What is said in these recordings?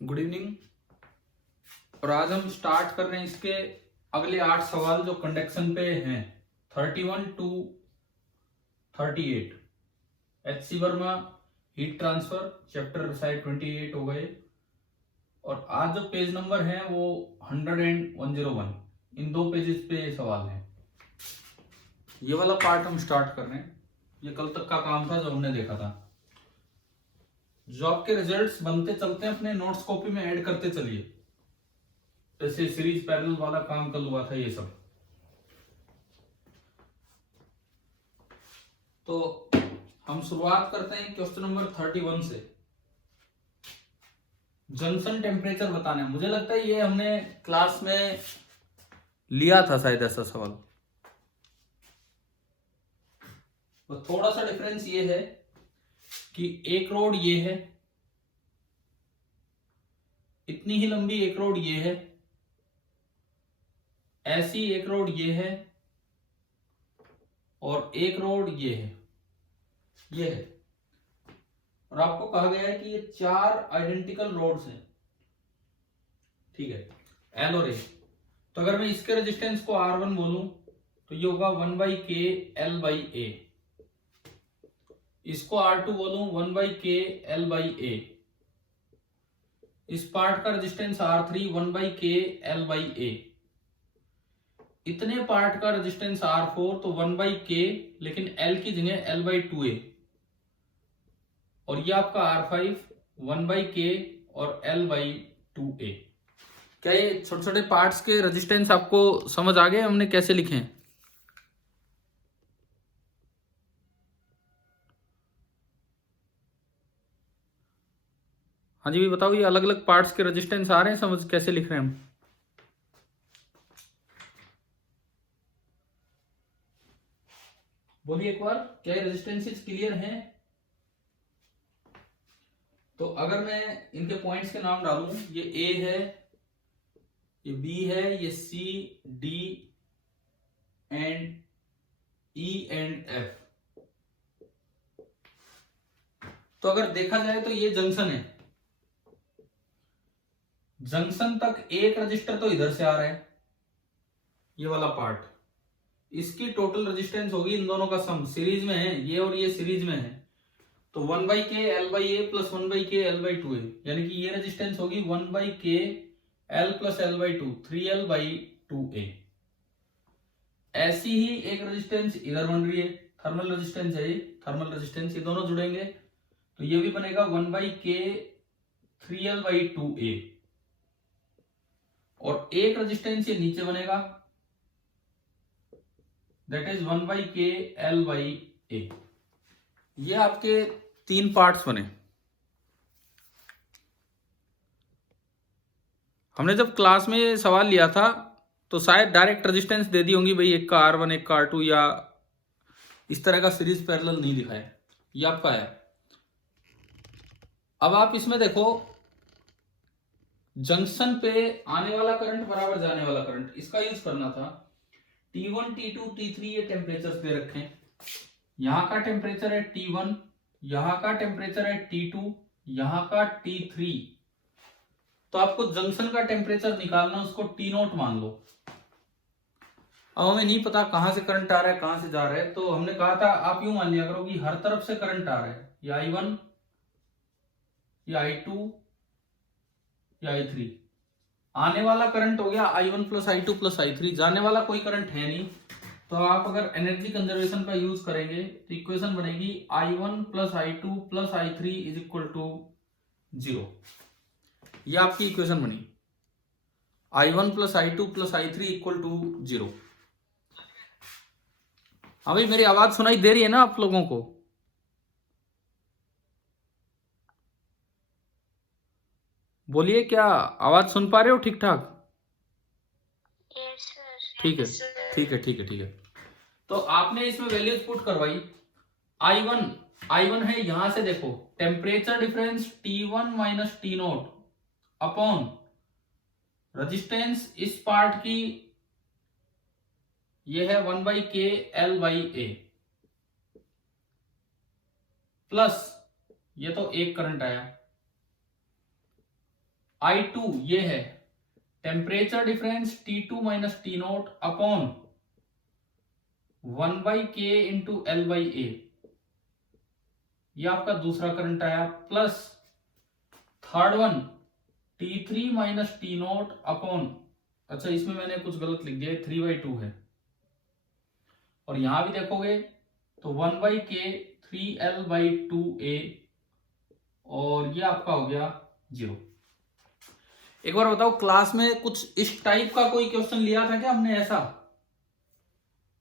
Good evening. और आज हम स्टार्ट कर रहे हैं इसके अगले 8 सवाल जो कंडक्शन पे हैं, 31 to 38। H C. Verma heat transfer chapter शायद 28 हो गए। और आज जो पेज नंबर है वो 100 एंड 101, इन दो पेजेस पे सवाल है। ये वाला पार्ट हम स्टार्ट कर रहे हैं। ये कल तक का काम था जो हमने देखा था। जॉब के रिजल्ट्स बनते चलते हैं, अपने नोट्स कॉपी में ऐड करते चलिए। जैसे सीरीज पैरेलल वाला काम कल हुआ था, ये सब। तो हम शुरुआत करते हैं क्वेश्चन नंबर 31 से। जंक्शन टेम्परेचर बताना है। मुझे लगता है ये हमने क्लास में लिया था शायद ऐसा सवाल। तो थोड़ा सा डिफरेंस ये है कि एक रोड ये है, इतनी ही लंबी एक रोड ये है, ऐसी एक रोड ये है, और एक रोड ये है, ये है। और आपको कहा गया है कि ये 4 आइडेंटिकल रोड्स हैं, ठीक है, एल और ए। तो अगर मैं इसके रेजिस्टेंस को R1 बोलूं तो ये होगा 1/k L/A। इसको R2 बोलूं 1/k L/A। इस पार्ट का रेजिस्टेंस R3 1/k L/A। इतने पार्ट का रेजिस्टेंस R4 तो 1/k, लेकिन L की जगह L/2A। और ये आपका R5 1/k और L/2A। क्या ये छोटे छोटे पार्ट्स के रेजिस्टेंस आपको समझ आ गए हमने कैसे लिखे हैं? हाँ जी भी बताओ, ये अलग अलग पार्ट्स के रेजिस्टेंस आ रहे हैं समझ, कैसे लिख रहे हैं हम? बोलिए एक बार, क्या ये रेजिस्टेंसेस क्लियर हैं? तो अगर मैं इनके पॉइंट्स के नाम डालूं, ये ए है, ये बी है, ये C, D and E and F. तो अगर देखा जाए तो ये जंक्शन है। जंक्शन तक एक रजिस्टर तो इधर से आ रहा है, ये वाला पार्ट। इसकी टोटल रेजिस्टेंस होगी, इन दोनों का सम सीरीज में है, ये और ये सीरीज में है, तो 1/k L/A plus 1/k L/2A, यानी कि ये रेजिस्टेंस होगी 1/k L plus L/2, 3L/2A। ऐसी ही एक रेजिस्टेंस इधर बन रही है, थर्मल रेजिस्टेंस है ये, थर्मल रेजिस्टेंस, ये दोनों जुड़ेंगे तो ये भी बनेगा 1/k 3L/2A। और एक रेजिस्टेंस ये नीचे बनेगा, दैट इज 1/k L/A। ये आपके 3 पार्ट्स बने। हमने जब क्लास में सवाल लिया था तो शायद डायरेक्ट रेजिस्टेंस दे दी होंगी भाई, एक का R1 एक का R2, या इस तरह का सीरीज पैरेलल नहीं लिखा है, ये आपका है। अब आप इसमें देखो, जंक्शन पे आने वाला करंट बराबर जाने वाला करंट, इसका यूज करना था। T1 T2 T3 ये टेम्परेचर दे रखे हैं। यहां का टेम्परेचर है T1, यहां का टेम्परेचर है T2, यहां का T3। तो आपको जंक्शन का टेम्परेचर निकालना, उसको T0 मान लो। अब हमें नहीं पता कहां से करंट आ रहा है कहां से जा रहा है, तो हमने कहा था आप यूं मान लिया करो कि हर तरफ से करंट आ रहा है, या I1 या I2 या I3। आने वाला करंट हो गया I1 plus I2 plus I3, जाने वाला कोई करंट है नहीं। तो आप अगर एनर्जी कंजर्वेशन का यूज करेंगे तो इक्वेशन बनेगी I1 plus I2 plus I3 is equal to 0। ये आपकी इक्वेशन बनी, I1 plus I2 plus I3 equal to 0। हाँ भाई, मेरी आवाज सुनाई दे रही है ना आप लोगों को? बोलिए, क्या आवाज सुन पा रहे हो ठीक ठाक? ठीक है, ठीक है, ठीक है, ठीक है। तो आपने इसमें वैल्यूज पुट करवाई। I1 है, यहां से देखो temperature difference T1 minus T0 upon resistance इस पार्ट की, ये है 1/k L/A, प्लस ये तो एक करंट आया, I2 ये है temperature difference T2 minus T naught upon 1/k into L/A, ये आपका दूसरा करंट आया, plus third one T3 minus T naught upon, अच्छा इसमें मैंने कुछ गलत लिख दिया, 3/2 है, और यहां भी देखोगे तो 1/k 3L/2A, और ये आपका हो गया 0। एक बार बताओ, क्लास में कुछ इस टाइप का कोई क्वेश्चन लिया था क्या हमने ऐसा?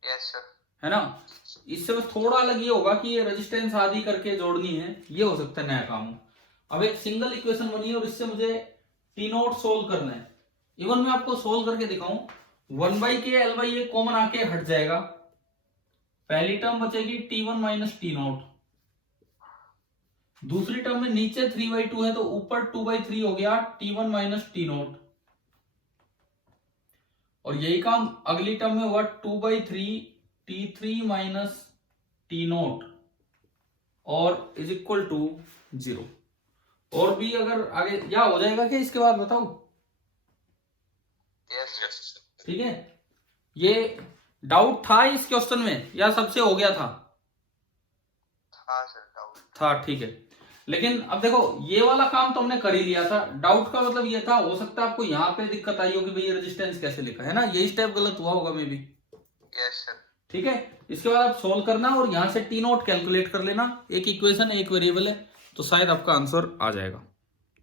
Yes sir. है ना, इससे बस थोड़ा अलग ये होगा कि ये रेजिस्टेंस आदि करके जोड़नी है, ये हो सकता है नया काम। अब एक सिंगल इक्वेशन बनी है और इससे मुझे टी नोट सोल्व करना है। इवन मैं आपको सोल्व करके दिखाऊं, 1/k L/A कॉमन आके हट जाएगा, पहली टर्म बचेगी T1 माइनस टी नोट, दूसरी टर्म में नीचे 3/2 है तो ऊपर 2/3 हो गया T1 माइनस टी नोट, और यही काम अगली टर्म में हुआ 2/3 T3 माइनस टी नोट, और इज इक्वल टू 0। और भी अगर आगे या हो जाएगा क्या इसके बाद बताओ? Yes sir. ठीक है, ये डाउट था इस क्वेश्चन में या सबसे हो गया था? हाँ सर, डाउट था, ठीक है। लेकिन अब देखो ये वाला काम तो हमने कर ही लिया था, डाउट का मतलब ये था, हो सकता है आपको यहाँ पे दिक्कत आई होगी, भाई ये रेजिस्टेंस कैसे लिखा है ना, यही स्टेप गलत हुआ होगा मे बी। Yes sir. ठीक है, इसके बाद आप सोल्व करना और यहां से टी नोट कैलकुलेट कर लेना, एक इक्वेशन एक वेरिएबल है, तो शायद आपका आंसर आ जाएगा।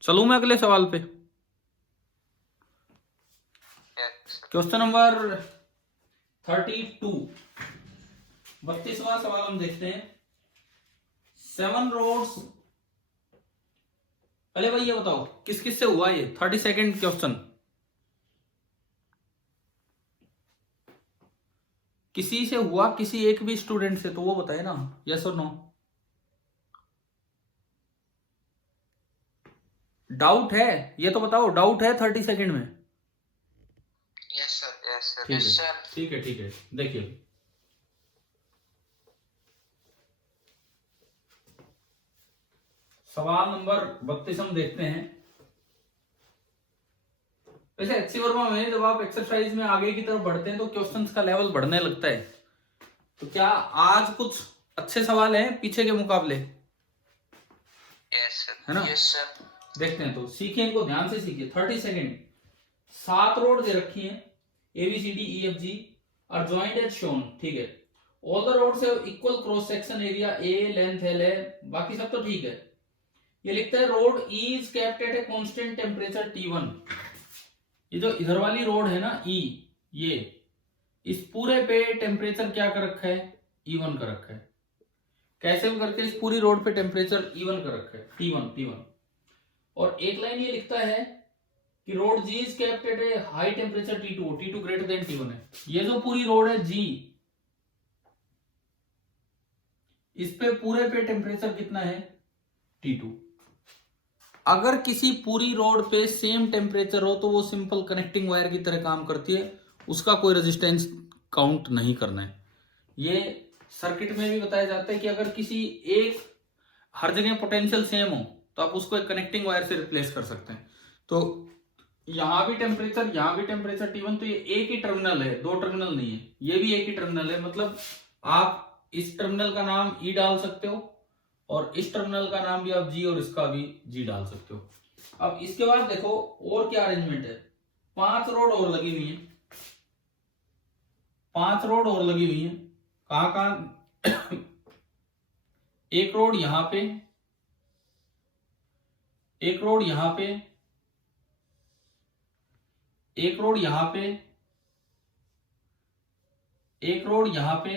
चलूं मैं अगले सवाल पे, क्वेश्चन नंबर 32, 32वां सवाल हम देखते हैं। 7 रोड्स, पहले भाई ये बताओ किस किस से हुआ ये 32nd क्वेश्चन? किसी से हुआ, किसी एक भी स्टूडेंट से, तो वो बताए ना, यस और नो। डाउट है ये तो बताओ, डाउट है 32nd में? Yes sir. Yes sir. ठीक है, ठीक है, ठीक है। देखिए सवाल नंबर 32 हम देखते हैं। वैसे अच्छी वर्मा में जब आप एक्सरसाइज में आगे की तरफ बढ़ते हैं तो क्वेश्चंस का लेवल बढ़ने लगता है, तो क्या आज कुछ अच्छे सवाल हैं पीछे के मुकाबले? Yes sir. है ना? Yes sir. देखते हैं, तो सीखें, इनको ध्यान से सीखिए। 32nd, 7 रोड दे रखी हैं, ABCDEFG are joint as shown, ठीक है। All the rods have equal cross section area, a length L है, बाकी सब तो ठीक है। ये लिखता है road E is kept at a constant temperature T1। ये जो इधर वाली रोड है ना E, ये इस पूरे पे टेम्परेचर क्या कर रखा है? E1 कर रखा है। कैसे भी करके इस पूरी रोड पे टेम्परेचर E1 कर रखा है, T1। और एक लाइन ये लिखता है कि road G is kept at A high temperature T2 greater than T1 है। ये जो पूरी रोड है G, इस पे पूरे पे टेम्परेचर कितना है? T2। अगर किसी पूरी रोड पे सेम टेम्परेचर हो तो वो सिंपल कनेक्टिंग वायर की तरह काम करती है, उसका कोई रेजिस्टेंस काउंट नहीं करना है। ये सर्किट में भी बताया जाता है कि अगर किसी एक हर जगह पोटेंशियल सेम हो तो आप उसको एक कनेक्टिंग वायर से रिप्लेस कर सकते हैं। तो यहां भी टेम्परेचर T1, तो ये एक ही टर्मिनल है, 2 टर्मिनल नहीं है, ये भी एक ही टर्मिनल है। मतलब आप इस टर्मिनल का नाम E डाल सकते हो और इस टर्मिनल का नाम भी आप G और इसका भी G डाल सकते हो। अब इसके बाद देखो और क्या अरेंजमेंट है। 5 रोड और लगी हुई है, 5 रोड और लगी हुई है। कहां कहां? एक रोड यहां पे, एक रोड यहां पे, एक रोड यहां पे, एक रोड यहां पे,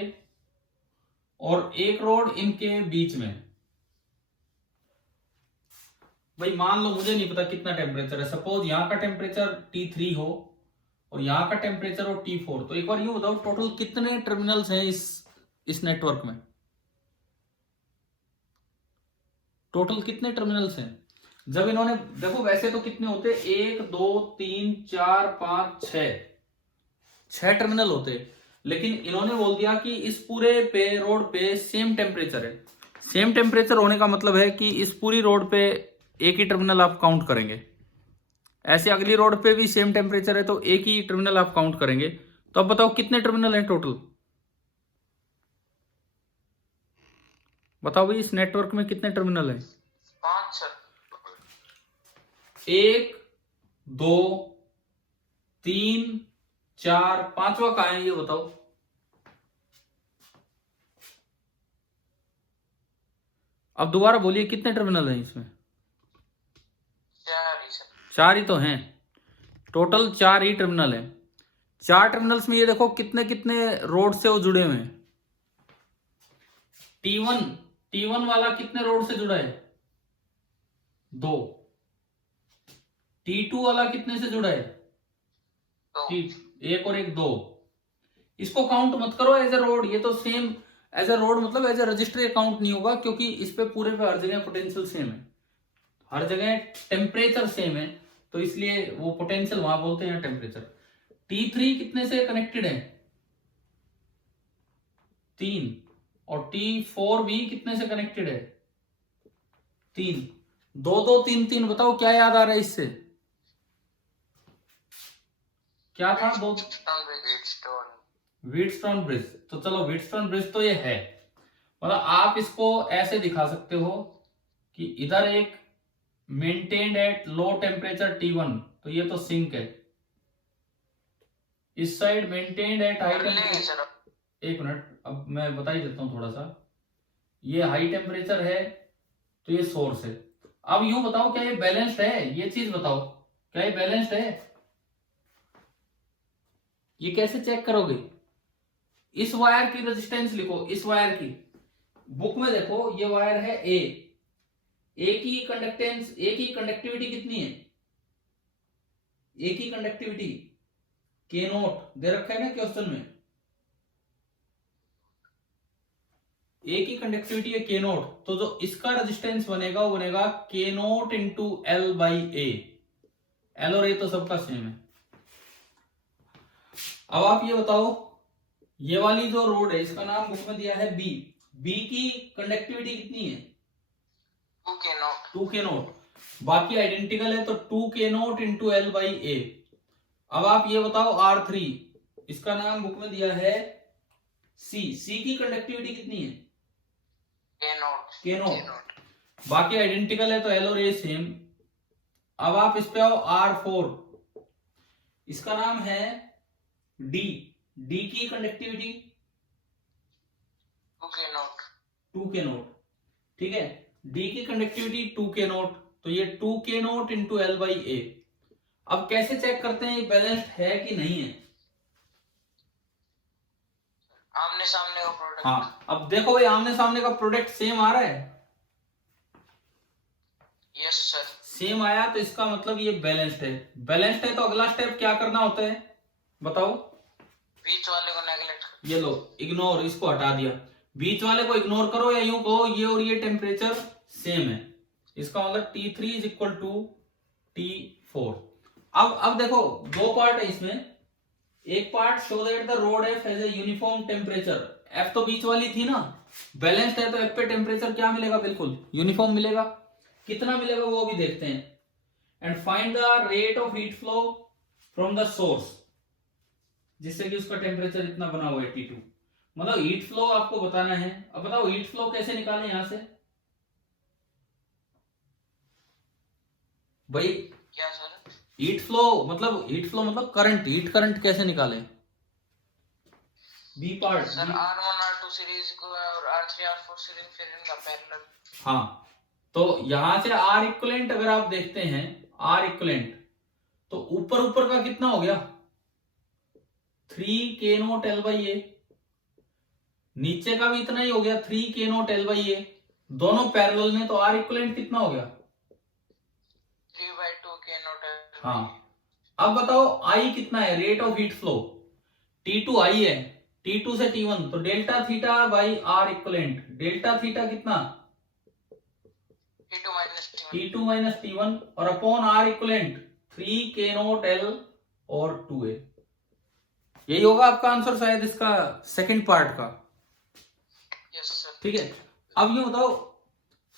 और एक रोड इनके बीच में। भाई मान लो मुझे नहीं पता कितना टेम्परेचर है, सपोज यहां का टेम्परेचर T3 हो और यहां का टेम्परेचर हो T4, तो एक बार यूं बताओ टोटल कितने टर्मिनल्स हैं इस नेटवर्क में? टोटल कितने टर्मिनल्स हैं? जब इन्होंने देखो, वैसे तो कितने होते, 1 2 3 4 5 6 टर्मिनल होते, लेकिन इन्होंने बोल दिया कि इस पूरे पे रोड पे सेम टेम्परेचर है। सेम टेम्परेचर होने का मतलब है कि इस पूरी रोड पे एक ही टर्मिनल आप काउंट करेंगे, ऐसे अगली रोड पे भी सेम टेम्परेचर है तो एक ही टर्मिनल आप काउंट करेंगे। तो अब बताओ कितने टर्मिनल हैं टोटल? बताओ भाई इस नेटवर्क में कितने टर्मिनल हैं? 5 सर। 1 2 3 4 5वां कहाँ है ये बताओ? अब दोबारा बोलिए कितने टर्मिनल हैं इसमें? 4 ही सर। 4 ही तो हैं, टोटल 4 ही टर्मिनल हैं। 4 टर्मिनल्स में ये देखो कितने कितने रोड से वो जुड़े हुए हैं। T1 वाला कितने रोड से जुड़ा है? 2। T2 वाला कितने से जुड़ा है? एक और एक 2। इसको काउंट मत करो एज ए रोड, ये तो सेम एज ए रोड मतलब एज ए रजिस्टर काउंट नहीं होगा, क्योंकि इस पे पूरे पे हर जगह पोटेंशियल सेम है, हर जगह टेम्परेचर सेम है, तो इसलिए वो पोटेंशियल वहां बोलते हैं टेम्परेचर। T3 कितने से कनेक्टेड है? 3। और T4 भी कितने से कनेक्टेड है? 3। 2 2 3 3 बताओ क्या याद आ रहा है इससे? क्या था? दो व्हीटस्टोन ब्रिज। तो चलो व्हीटस्टोन ब्रिज तो ये है, मतलब आप इसको ऐसे दिखा सकते हो कि इधर एक maintained at low temperature T1, तो ये तो सिंक है। इस side maintained at high temperature, एक मिनट अब मैं बता ही देता हूं थोड़ा सा। ये हाई टेम्परेचर है तो ये सोर्स है। अब यूं बताओ क्या ये बैलेंस्ड है? ये चीज बताओ क्या ये बैलेंस्ड है? ये कैसे चेक करोगे? इस वायर की रेजिस्टेंस लिखो, इस वायर की बुक में देखो, ये वायर है ए की कंडक्टेंस, ए की कंडक्टिविटी कितनी है? ए की कंडक्टिविटी के नोट दे रखा है ना क्वेश्चन में, ए की कंडक्टिविटी है के नोट, तो जो इसका रेजिस्टेंस बनेगा वो बनेगा के note into L by A. L और ए तो सबका सेम है। अब आप ये बताओ, ये वाली जो रोड है इसका नाम बुक में दिया है बी, बी की कंडक्टिविटी कितनी है? 2 के नोट, बाकी आइडेंटिकल है तो 2 के नोट इंटू एल बाई ए। अब आप ये बताओ R3, इसका नाम बुक में दिया है सी, सी की कंडक्टिविटी कितनी है? के नोट, बाकी आइडेंटिकल है तो एल और ए सेम। अब आप इस पे आओ R4, इसका नाम है डी, डी की कंडक्टिविटी 2 के नोट, ठीक है, डी की कंडक्टिविटी 2 के नोट, तो ये 2 के नोट इंटू एल बाई ए। अब कैसे चेक करते हैं ये बैलेंस्ड है कि नहीं है? आमने सामने का प्रोडक्ट। हाँ, अब देखो भाई आमने सामने का प्रोडक्ट सेम आ रहा है। Yes sir. सेम आया तो इसका मतलब ये बैलेंस्ड है। बैलेंस्ड है तो अगला स्टेप क्या करना होता है बताओ? बीच वाले को नेगलेक्ट। ये लो इग्नोर, इसको हटा दिया, बीच वाले को इग्नोर करो, या यूं कहो ये और ये टेम्परेचर सेम है, इसका मतलब T3 is equal to T4। अब देखो दो पार्ट है इसमें, एक part show that the road F has a uniform temperature. F तो बीच वाली थी ना, बैलेंस्ड है तो एफ पे टेम्परेचर क्या मिलेगा? बिल्कुल यूनिफॉर्म मिलेगा। कितना मिलेगा वो भी देखते हैं। And find the rate of heat flow from the source, जिससे कि उसका टेम्परेचर इतना बना हुआ है T2, मतलब हीट फ्लो आपको बताना है। अब बताओ हीट फ्लो कैसे निकालें यहां से भाई? क्या सर? हीट फ्लो मतलब करंट, हीट करंट कैसे निकालें? B part sir R1 R2 series को और R3 R4 सीरीज फिर इनका पैरेलल। हाँ, तो यहां से R इक्विवेलेंट अगर आप देखते हैं, R इक्विवेलेंट तो ऊपर ऊपर का कितना हो गया? 3 के नोट एल बाई ए, नीचे का भी इतना ही हो गया 3 के नोट एल बाई ए, दोनों पैरेलल में, तो R इक्विवेलेंट कितना हो गया? 3/2 के नोट एल। हाँ, अब बताओ I कितना है? Rate of heat flow T2 I है, T2 से T1, तो delta theta by R equivalent, delta theta कितना? T2 माइनस T1 और अपॉन R इक्विवेलेंट 3 के नोट एल और 2A। यही होगा आपका आंसर शायद इसका सेकंड पार्ट का। Yes sir. ठीक है, अब ये बताओ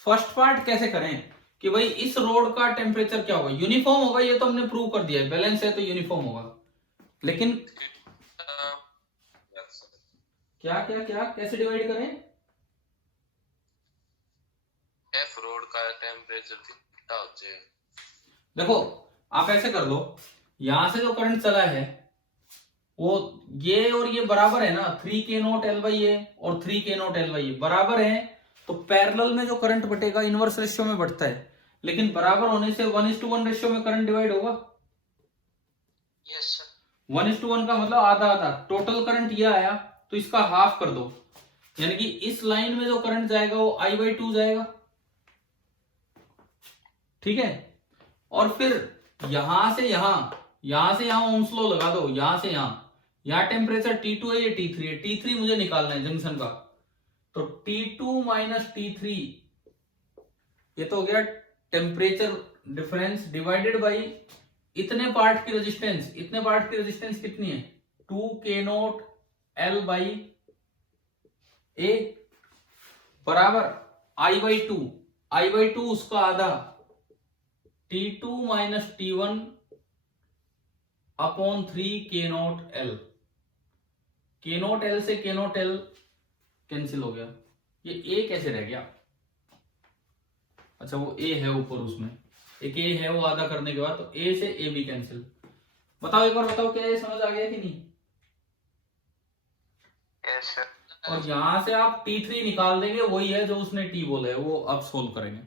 फर्स्ट पार्ट कैसे करें? कि भाई इस रोड का टेम्परेचर क्या होगा, यूनिफॉर्म होगा, ये तो हमने प्रूव कर दिया है, बैलेंस है तो यूनिफॉर्म होगा। लेकिन क्या क्या क्या कैसे डिवाइड करें? एफ रोड का टेम्परेचर कितना हो जाए? देखो आप ऐसे कर लो, यहां से जो करंट चला है वो ये और ये बराबर है ना, 3k0 L/A और 3k0 L/A बराबर है, तो पैरेलल में जो करंट बटेगा इनवर्स रेशियो में बढ़ता है, लेकिन बराबर होने से 1:1 रेशियो में करंट डिवाइड होगा। Yes sir. 1:1 का मतलब आधा आधा, टोटल करंट ये आया तो इसका हाफ कर दो, यानी कि इस लाइन में जो करंट जाएगा वो I/2 जाएगा, ठीक है। और फिर यहां से यहां ओम्स लॉ लगा दो, यहां से यहां टेम्परेचर T2 है, ये T3 है, T3 मुझे निकालना है जंक्शन का, तो T2 माइनस T3 ये तो हो गया टेम्परेचर डिफरेंस डिवाइडेड बाई इतने पार्ट की रेजिस्टेंस, इतने पार्ट की रेजिस्टेंस कितनी है 2k0L/A बराबर I/2 उसका आधा T2 minus T1 upon 3k0L, k0L से k0L कैंसिल हो गया, ये A कैसे रह गया? अच्छा वो A है ऊपर, उसमें एक A है, वो आधा करने के बाद तो A से A भी कैंसिल। बताओ एक बार बताओ, क्या ये समझ आ गया कि नहीं? Yes sir. और यहां से आप T3 निकाल देंगे, वही है जो उसने T बोला है, वो अब सोल्व करेंगे।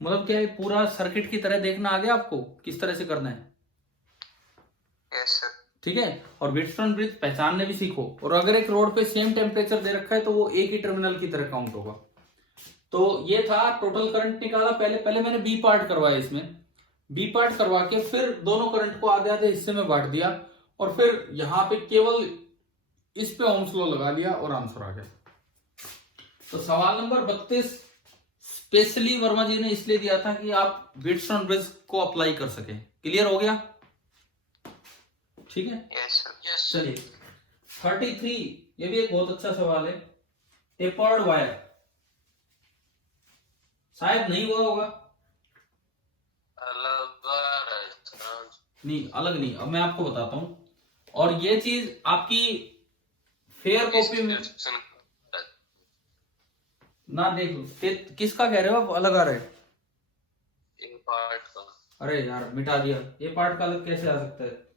मतलब क्या है, पूरा सर्किट की तरह देखना आ गया आपको किस तरह से करना है? Yes sir. ठीक है। और व्हीटस्टोन ब्रिज पहचानने भी सीखो, और अगर एक रोड पे सेम टेम्परेचर दे रखा है तो वो एक ही टर्मिनल की तरह काउंट होगा। तो ये था टोटल करंट निकाला, पहले मैंने बी पार्ट करवाया, इसमें बी पार्ट करवा के फिर दोनों करंट को आधे आधे हिस्से में बांट दिया, और फिर यहां पे केवल इस पे ओम्स लॉ लगा लिया और आंसर आ गया। तो सवाल नंबर 32 स्पेशली वर्मा जी ने इसलिए दिया था कि आप व्हीटस्टोन ब्रिज को अप्लाई कर सके। क्लियर हो गया? ठीक है। Yes sir. यस। चलिए 33, ये भी एक बहुत अच्छा सवाल है। टेपर्ड वायर, शायद नहीं हुआ होगा, नहीं अलग नहीं, अब मैं आपको बताता हूं। और ये चीज आपकी फेयर कॉपी में ना देख लो, किसका कह रहे हो आप अलग आ रहा है? पार्ट का। अरे यार मिटा दिया, ये पार्ट का अलग कैसे आ सकता है?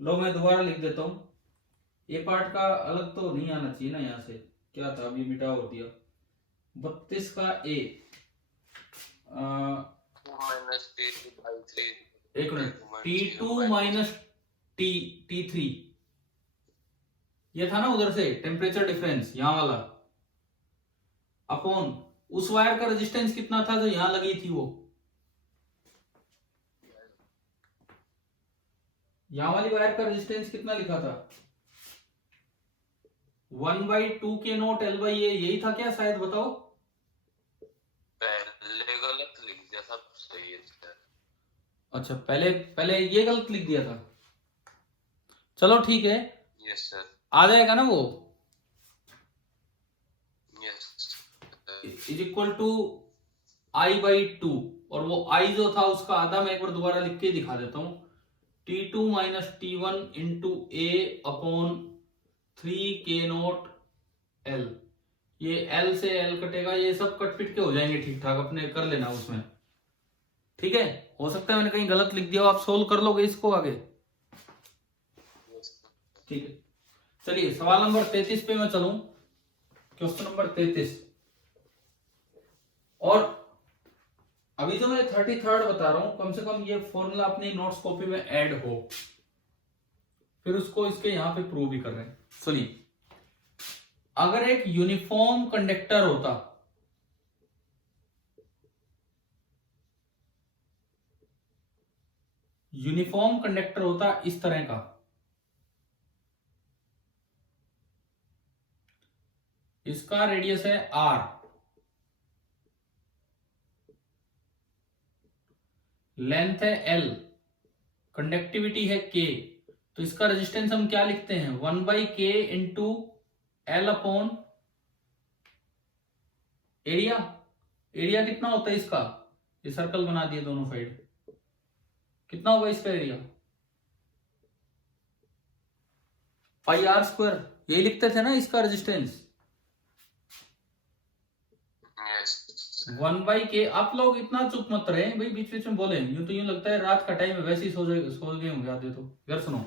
लो मैं दोबारा लिख देता हूं, ये पार्ट का अलग तो नहीं आना चाहिए ना, यहां से क्या था, अभी मिटा हो दिया। 32 का A, एक मिनट, T2 माइनस T3, ये था ना उधर से टेम्परेचर डिफरेंस यहां वाला, अपॉन उस वायर का रेजिस्टेंस कितना था जो यहां लगी थी, वो यहां वाली वायर का रेजिस्टेंस कितना लिखा था, 1/2k0L/A, यही था क्या शायद, बताओ। पहले गलत लिख दिया था, सही है। अच्छा पहले ये गलत लिख दिया था, चलो ठीक है। Yes sir. आ जाएगा ना वो, yes is equal to I/2, और वो I जो था उसका आधा मैं एक बार दोबारा लिख के दिखा देता हूं, T2 minus T1 into A upon 3k0L, ये L से L कटेगा, ये सब कट पिट के हो जाएंगे ठीक ठाक, अपने कर लेना उसमें, ठीक है। हो सकता है मैंने कहीं गलत लिख दिया हो, आप सोल्व कर लोगे इसको आगे, ठीक है। चलिए सवाल नंबर 33 पे मैं चलूं, क्वेश्चन नंबर 33, और अभी जो मैं 33rd बता रहा हूं, कम से कम ये फॉर्मूला अपनी नोट्स कॉपी में ऐड हो, फिर उसको इसके यहां पे प्रूव भी कर रहे हैं। सुनिए, अगर एक यूनिफॉर्म कंडक्टर होता, यूनिफॉर्म कंडक्टर होता इस तरह का, इसका रेडियस है R, लेंथ है L, कंडक्टिविटी है K, तो इसका रेजिस्टेंस हम क्या लिखते हैं, 1/K into L upon area, area कितना होता है इसका, ये सर्कल बना दिए दोनों साइड, कितना होगा इसका एरिया, पाई आर स्क्वायर, यही लिखते थे ना इसका रेजिस्टेंस, यस 1/k। आप लोग इतना चुप मत रहे भाई, बीच बीच में बोले, यूं तो यूं लगता है रात का टाइम है, वैसे ही सो गए होंगे आधे तो। यार सुनो,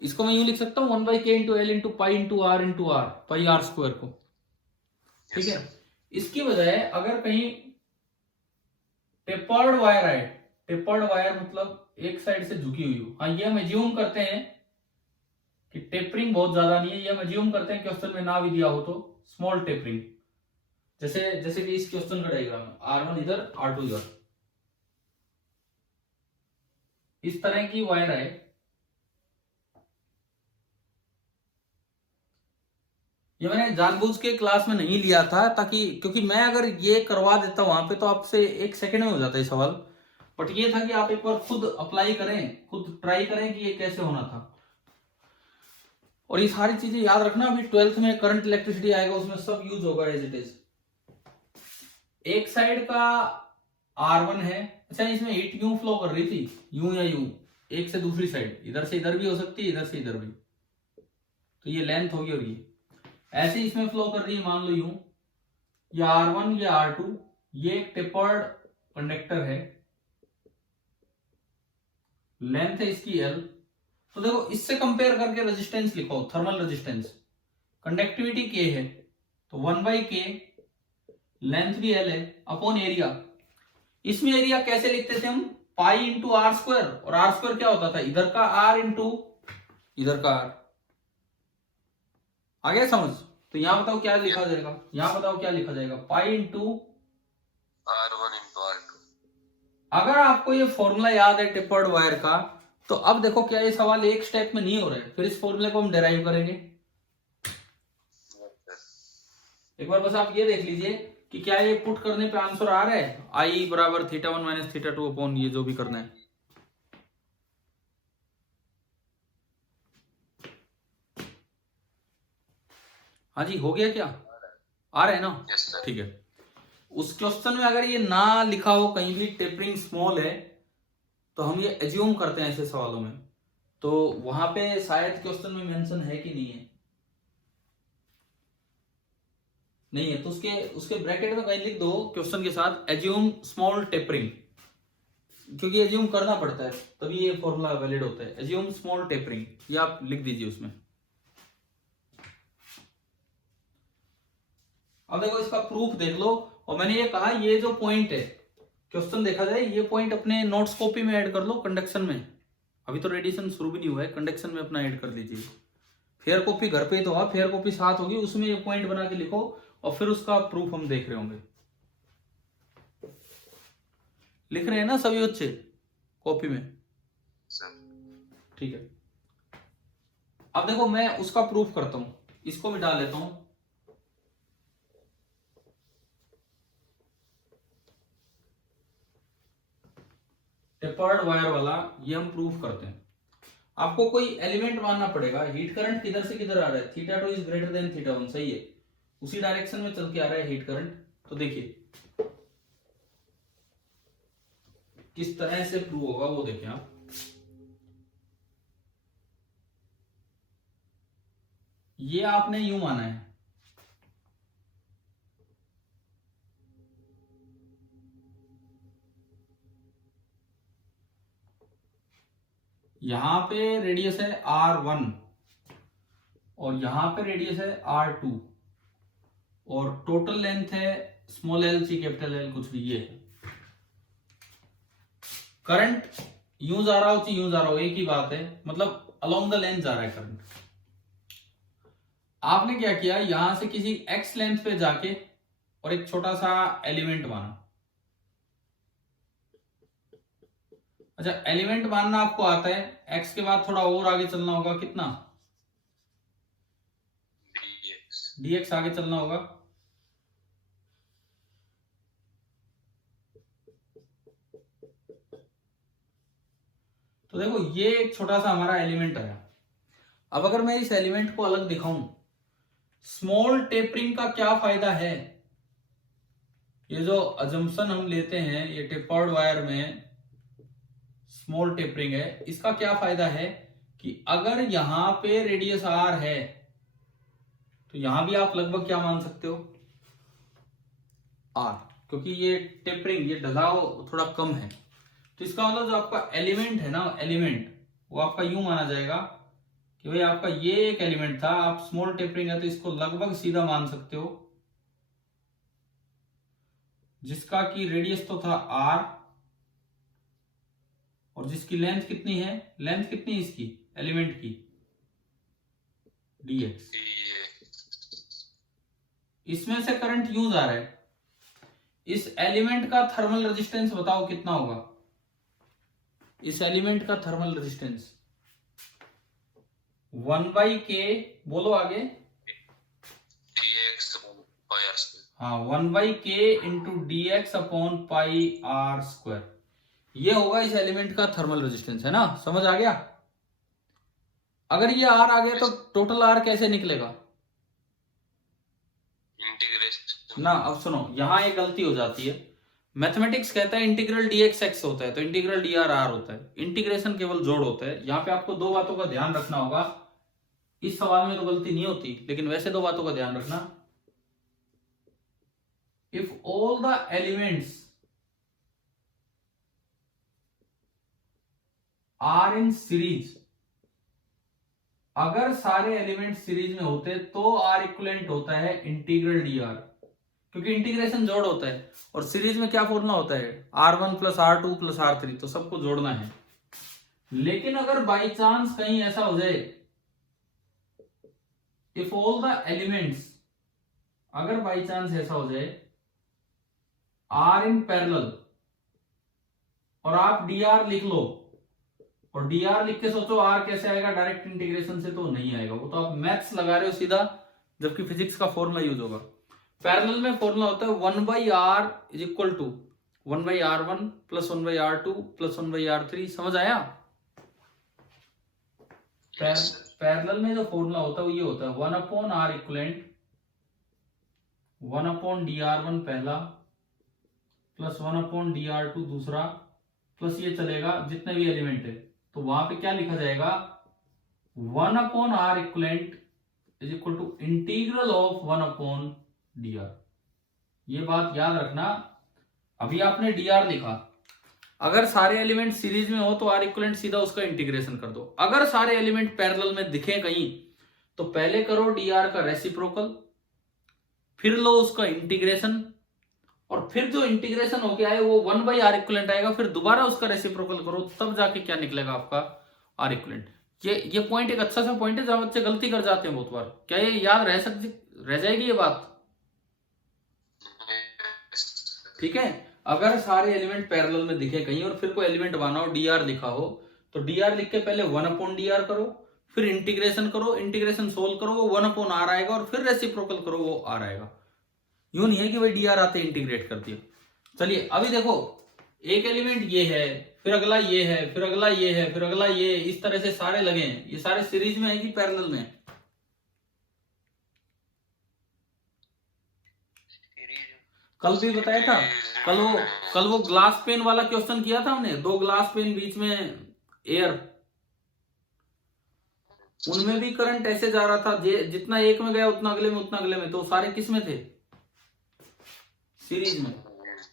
इसको मैं यूं लिख सकता हूँ 1/k into L into pi into R pi R square को, ठीक है। इसकी बजाय अगर कहीं टेपर्ड वायर है, टेपर्ड वायर मतलब एक साइड से झुकी हुई हो, हाँ ये हम एज्यूम करते हैं कि टेपरिंग बहुत ज्यादा नहीं है, ये हम एज्यूम करते हैं क्वेश्चन में ना भी दिया हो तो स्मॉल टेपरिंग, जैसे कि इस क्वेश्चन का डायग्राम है, R1 इधर R2 इधर, इस तरह की वायर है। ये मैंने जानबूझ के क्लास में नहीं लिया था ताकि, क्योंकि मैं अगर ये करवा देता वहां पे तो आपसे एक सेकंड में हो जाता है सवाल, बट ये था कि आप एक बार खुद अप्लाई करें, खुद ट्राई करें कि ये कैसे होना था। और ये सारी चीजें याद रखना, अभी 12th में करंट इलेक्ट्रिसिटी आएगा उसमें सब यूज होगा एज इट इज। एक साइड का R1 है, अच्छा इसमें हीट यूं फ्लो कर रही थी, यूं या यूं, एक से दूसरी साइड, इधर से इधर भी हो सकती है, इधर से इधर भी, तो ये लेंथ होगी, और ये ऐसे इसमें फ्लो कर रही है, मान लो यूं, ये R1 ये R2, ये एक टेपर्ड कंडक्टर है, लेंथ है इसकी L। तो देखो इससे कंपेयर करके रेजिस्टेंस लिखो, थर्मल रेजिस्टेंस, कंडक्टिविटी K है तो 1/k, लेंथ भी L है, अपॉन एरिया। इसमें एरिया कैसे लिखते थे हम, पाई इंटू आर स्क्वायर, और आर स्क्वायर क्या होता था, इधर का R इंटू इधर का R। आ गया समझ? तो यहां बताओ क्या लिखा जाएगा, यहां बताओ क्या लिखा जाएगा, pi into R1 into R2। अगर आपको ये फॉर्मूला याद है टेपर्ड वायर का, तो अब देखो क्या ये सवाल एक स्टेप में नहीं हो रहा है, फिर इस फॉर्मूले को हम डिराइव करेंगे। एक बार बस आप ये देख लीजिए कि क्या ये पुट करने पे आंसर आ रहा है, आई बराबर θ1 माइनस θ2 अपॉन ये जो भी करना है। हाँ जी हो गया क्या, आ रहा है ना? Yes sir. ठीक है। उस क्वेश्चन में अगर ये ना लिखा हो कहीं भी टेपरिंग स्मॉल है, तो हम ये एज्यूम करते हैं ऐसे सवालों में, तो वहां पे शायद क्वेश्चन में मेंशन है कि नहीं है, नहीं है तो उसके ब्रैकेट में कहीं लिख दो क्वेश्चन के साथ एज्यूम स्मॉल टेपरिंग, क्योंकि एज्यूम करना पड़ता है तभी ये फॉर्मूला वैलिड होता है, एज्यूम स्मॉल टेपरिंग, ये आप लिख दीजिए उसमें। अब देखो इसका प्रूफ देख लो, और मैंने ये कहा ये जो पॉइंट है, क्वेश्चन देखा जाए ये पॉइंट अपने नोट्स कॉपी में ऐड कर लो, कंडक्शन में, अभी तो रेडिएशन शुरू भी नहीं हुआ है, कंडक्शन में अपना ऐड कर लीजिए। फेयर कॉपी घर पे तो होगा, फेयर कॉपी साथ होगी, उसमें ये पॉइंट बना के लिखो, और फिर उसका प्रूफ हम देख रहे होंगे। लिख रहे हैं ना सभी बच्चे कॉपी में? सर ठीक है। अब देखो मैं उसका प्रूफ करता हूं, इसको मिटा लेता हूं। टेपर्ड वायर वाला ये हम प्रूफ करते हैं। आपको कोई एलिमेंट मानना पड़ेगा, हीट करंट किधर से किधर आ रहा है, θ2 इज ग्रेटर देन θ1, सही है, उसी डायरेक्शन में चल के आ रहा है हीट करंट। तो देखिए किस तरह से प्रूव होगा वो देखिए आप। ये आपने यूं माना है, यहां पे रेडियस है R1 और यहां पे रेडियस है R2 और टोटल लेंथ है स्मॉल l सी कैपिटल L कुछ भी ये है। करंट यूं जा रहा हो कि यूं जा रहा हो एक ही बात है, मतलब अलोंग द लेंथ जा रहा है करंट। आपने क्या किया, यहां से किसी x लेंथ पे जाके और एक छोटा सा एलिमेंट माना। अच्छा एलिमेंट मानना आपको आता है, x के बाद थोड़ा और आगे चलना होगा, कितना dx आगे चलना होगा। तो देखो ये एक छोटा सा हमारा एलिमेंट आया। अब अगर मैं इस एलिमेंट को अलग दिखाऊं, स्मॉल टेपरिंग का क्या फायदा है, ये जो अजम्पशन हम लेते हैं ये टेपर्ड वायर में स्मॉल टेपरिंग है, इसका क्या फायदा है कि अगर यहां पे रेडियस आर है तो यहां भी आप लगभग क्या मान सकते हो, आर, क्योंकि ये टेपरिंग, ये ढलाव थोड़ा कम है। तो इसका मतलब जो आपका एलिमेंट है ना, एलिमेंट वो आपका यूं माना जाएगा कि भाई आपका ये एक एलिमेंट था, आप स्मॉल टेपरिंग है तो इसको लगभग सीधा मान सकते हो, जिसका की रेडियस तो था आर और जिसकी लेंथ कितनी है, लेंथ कितनी है इसकी एलिमेंट की, dx। इसमें से करंट यूं जा रहा है, इस एलिमेंट का थर्मल रेजिस्टेंस बताओ कितना होगा, इस एलिमेंट का थर्मल रेजिस्टेंस 1/k, बोलो आगे, dx by r square। हाँ 1/k into dx upon pi R square, ये होगा इस एलिमेंट का थर्मल रेजिस्टेंस, है ना, समझ आ गया। अगर ये आर आ गया तो टोटल आर कैसे निकलेगा इंटीग्रेशन ना। अब सुनो, यहां एक गलती हो जाती है, मैथमेटिक्स कहता है इंटीग्रल dx x होता है तो इंटीग्रल dr r होता है, इंटीग्रेशन केवल जोड़ होता है। यहाँ पे आपको दो बातों का ध्यान रखना होगा, इस सवाल में तो गलती नहीं होती लेकिन वैसे दो बातों का ध्यान रखना। If all the elements are in series, अगर सारे एलिमेंट सीरीज में होते तो आर इक्वलेंट होता है इंटीग्रल dr, क्योंकि इंटीग्रेशन जोड़ होता है और सीरीज में क्या फॉर्मूला होता है, r1 plus r2 plus r3, तो सबको जोड़ना है। लेकिन अगर बाई चांस कहीं ऐसा हो जाए, इफ ऑल द एलिमेंट्स, अगर बाई चांस ऐसा हो जाए आर इन पैरेलल और आप dr लिख लो और dr लिख के सोचो r कैसे आएगा डायरेक्ट इंटीग्रेशन से, तो नहीं आएगा, वो तो आप मैथ्स लगा रहे हो सीधा, जबकि फिजिक्स का फॉर्मूला यूज होगा। पैरेलल में फॉर्मूला होता है 1/r is equal to 1/r1 plus 1/r2 plus 1/r3, समझ आया। पैरेलल में जो फॉर्मूला होता है वो ये होता है 1/r इक्वलेंट 1/dr1 पहला प्लस 1/dr2 दूसरा, प्लस ये चलेगा जितने भी एलिमेंट है, तो वहां पे क्या लिखा जाएगा 1/r equivalent is equal to integral of 1/dr। ये बात याद रखना, अभी आपने dr लिखा, अगर सारे एलिमेंट सीरीज में हो तो r इक्वलेंट सीधा उसका इंटीग्रेशन कर दो। अगर सारे एलिमेंट पैरेलल में दिखे कहीं तो पहले करो dr का रेसिप्रोकल, फिर लो उसका इंटीग्रेशन, और फिर जो इंटीग्रेशन होके आए वो 1/r इक्वलेंट आएगा, फिर दोबारा उसका रेसिप्रोकल करो, तब जाके क्या निकलेगा आपका r इक्वलेंट। ये पॉइंट एक अच्छा सा पॉइंट है जहां बच्चे गलती कर जाते हैं बहुत बार। क्या ये याद रह जाएगी ये बात, ठीक है। अगर सारे एलिमेंट पैरेलल में दिखे कहीं और फिर कोई एलिमेंट बनाओ dr लिखा हो, तो dr लिख के पहले 1/dr करो, फिर इंटीग्रेशन करो, इंटीग्रेशन सोल्व करो, वो 1/r आएगा, और फिर रेसिप्रोकल करो, वो r आएगा। यूं नहीं है कि भाई dr आते इंटीग्रेट कर दिया। चलिए अभी देखो, एक एलिमेंट ये है, फिर अगला ये है, फिर अगला ये है, फिर अगला ये, इस तरह से सारे लगे हैं। ये सारे सीरीज में है कि पैरेलल में? कल भी बताया था, कल वो ग्लास पेन वाला क्वेश्चन किया था हमने, दो ग्लास पेन बीच में एयर, उनमें भी करंट ऐसे जा रहा था, जितना एक में गया उतना अगले में, उतना अगले में, तो सारे किस में थे, सीरीज में।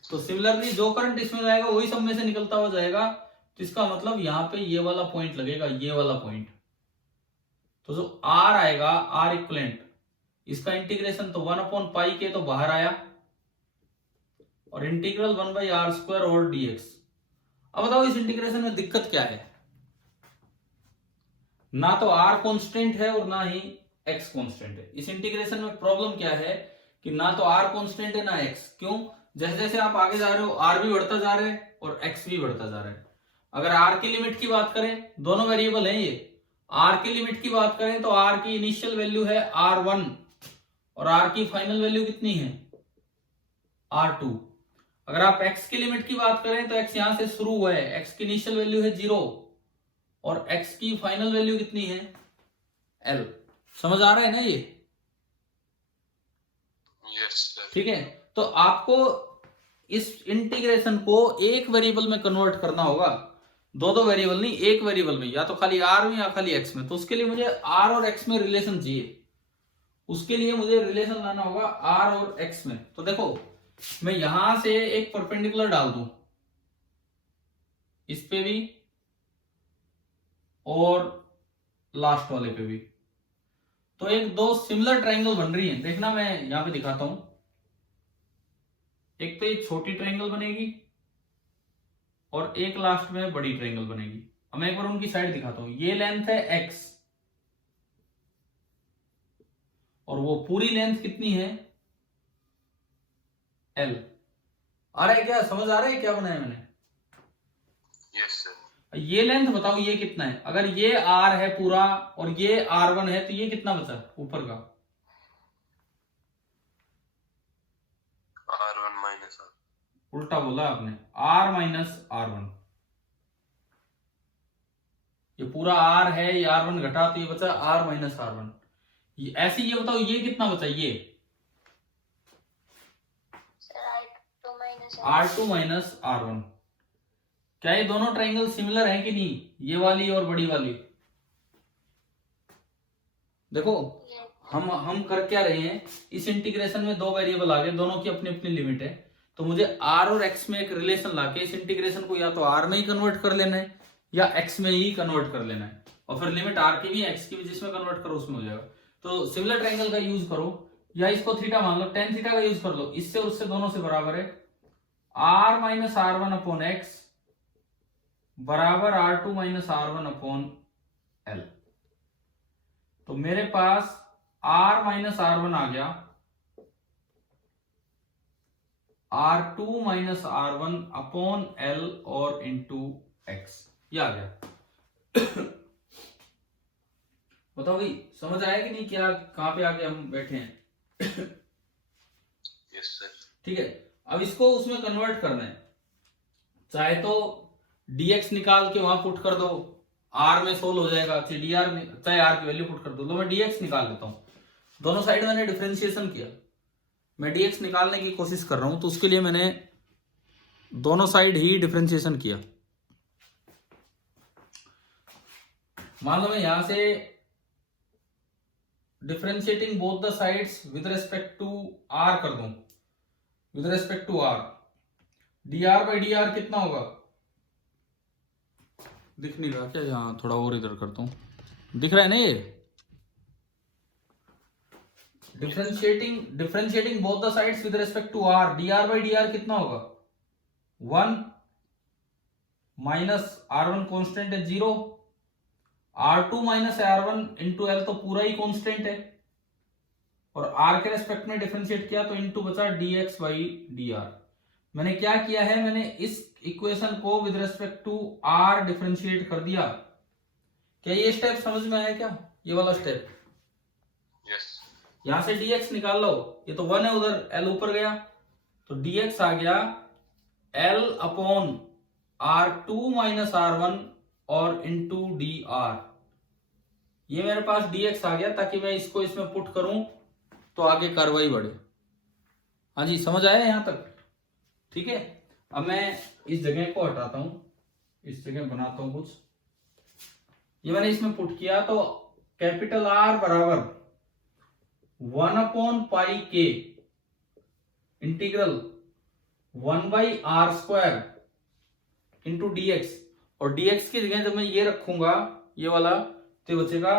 तो सिमिलरली जो करंट इसमें जाएगा वही सब में से निकलता हुआ जाएगा, तो इसका मतलब यहाँ पे ये वाला पॉइंट लगेगा, ये वाला पॉइंट। तो जो R आएगा, R इक्वलेंट, इसका इंटीग्रेशन तो 1/πk तो बाहर आया, और इंटीग्रल 1/r² और dx। अब बताओ इस इंटीग्रेशन में दिक्कत क्या है, ना तो r कांस्टेंट है और ना ही x कांस्टेंट है। इस इंटीग्रेशन में प्रॉब्लम क्या है कि ना तो r कांस्टेंट है ना x। क्यों? जैसे जैसे आप आगे जा रहे हो r भी बढ़ता जा रहा है और x भी बढ़ता जा रहा है। अगर r की लिमिट की बात करें, दोनों वेरिएबल हैं ये, r की लिमिट की बात करें तो r की इनिशियल वैल्यू है r1 और r की फाइनल वैल्यू कितनी है r2। अगर आप x की लिमिट की बात करें तो x यहां से शुरू हुआ है, x की इनिशियल वैल्यू है 0 और x की फाइनल वैल्यू कितनी है l। समझ आ रहा है ना ये? Yes sir. ठीक है, तो आपको इस इंटीग्रेशन को एक वेरिएबल में कन्वर्ट करना होगा, दो वेरिएबल नहीं, एक वेरिएबल में, या तो खाली आर में या खाली एक्स में। तो उसके लिए मुझे आर और एक्स में रिलेशन चाहिए, उसके लिए मुझे रिलेशन लाना होगा आर और एक्स में। तो देखो मैं यहां से एक परपेंडिकुलर डाल दूं इस पे भी और लास्ट वाले पे भी, तो एक दो सिमिलर ट्रायंगल बन रही है। देखना मैं यहां पे दिखाता हूं। एक तो ये छोटी ट्रायंगल बनेगी और एक लास्ट में बड़ी ट्रायंगल बनेगी। अब मैं एक बार उनकी साइड दिखाता हूं। ये लेंथ है एक्स और वो पूरी लेंथ कितनी है एल। आ रहा है क्या, समझ आ रहा है क्या बनाया मैंने? Yes sir. ये लेंथ बताओ ये कितना है। अगर ये आर है पूरा और ये R1 है तो ये कितना बचा ऊपर का? R1 minus R। उल्टा बोला आपने, R माइनस R1। ये पूरा R है, ये R1 घटा तो ये बचा R माइनस R1। ऐसे ये बताओ ये कितना बचा? ये R2 माइनस R1। क्या ये दोनों ट्रायंगल सिमिलर है कि नहीं, ये वाली और बड़ी वाली? देखो हम कर क्या रहे हैं, इस इंटीग्रेशन में दो वेरिएबल आ गए, दोनों की अपनी अपनी लिमिट है। तो मुझे R और X में एक रिलेशन लाके इस इंटीग्रेशन को या तो R में ही कन्वर्ट कर लेना है या X में ही कन्वर्ट कर लेना है, और फिर लिमिट R की भी X की भी जिसमें कन्वर्ट करो उसमें हो जाएगा। तो सिमिलर ट्रायंगल का यूज करो, या इसको थीटा मान लो, tan थीटा का यूज कर लो, इससे उससे दोनों से बराबर है R minus R1 upon x बराबर R2 minus R1 upon L। तो मेरे पास R माइनस R1 आ गया, R2 minus R1 upon L और इंटू एक्स, ये आ गया। बताओ भाई समझ आया कि नहीं, क्या कहां पे आके हम बैठे हैं? Yes sir. ठीक है, अब इसको उसमें कन्वर्ट करना है। चाहे तो dx निकाल के वहां पुट कर दो, r में सोल्व हो जाएगा, चाहे r की वैल्यू पुट कर दो। तो मैं dx निकाल लेता हूं। दोनों साइड मैंने डिफरेंशिएशन किया, मैं dx निकालने की कोशिश कर रहा हूं, तो उसके लिए मैंने दोनों साइड ही डिफरेंशिएशन किया। मान लो मैं यहां से differentiating both the sides with respect to r कर दूं, with respect to r, dr by dr कितना होगा? दिख नहीं रहा क्या? यहाँ थोड़ा और इधर करता हूं, दिख रहा है ना ये? Differentiating both the sides with respect to r, dr by dr कितना होगा? 1 माइनस R1 कांस्टेंट है 0, R2 minus R1 into L तो पूरा ही कांस्टेंट है, और R के रेस्पेक्ट में डिफरेंशिएट किया तो इंटू बचा dx बाई dr। मैंने क्या किया है, मैंने इस इक्वेशन को with respect to R differentiate कर दिया। क्या ये स्टेप समझ में आया क्या, ये वाला स्टेप? यस। यहां से dx निकाल लो, ये तो 1 है, उधर L ऊपर गया तो dx आ गया L upon R2 minus R1 और इंटू dr। ये मेरे पास dx आ गया, ताकि मैं इसको इसमें पुट करूं तो आगे कार्रवाई बढ़े। हाँ जी समझ आया यहां तक? ठीक है, अब मैं इस जगह को हटाता हूं, इस जगह बनाता हूं कुछ। ये मैंने इसमें पुट किया तो कैपिटल R बराबर 1 अपॉन पाई के integral 1 by R square into dx, और dx की जगह जब मैं ये रखूंगा ये वाला, तो बचेगा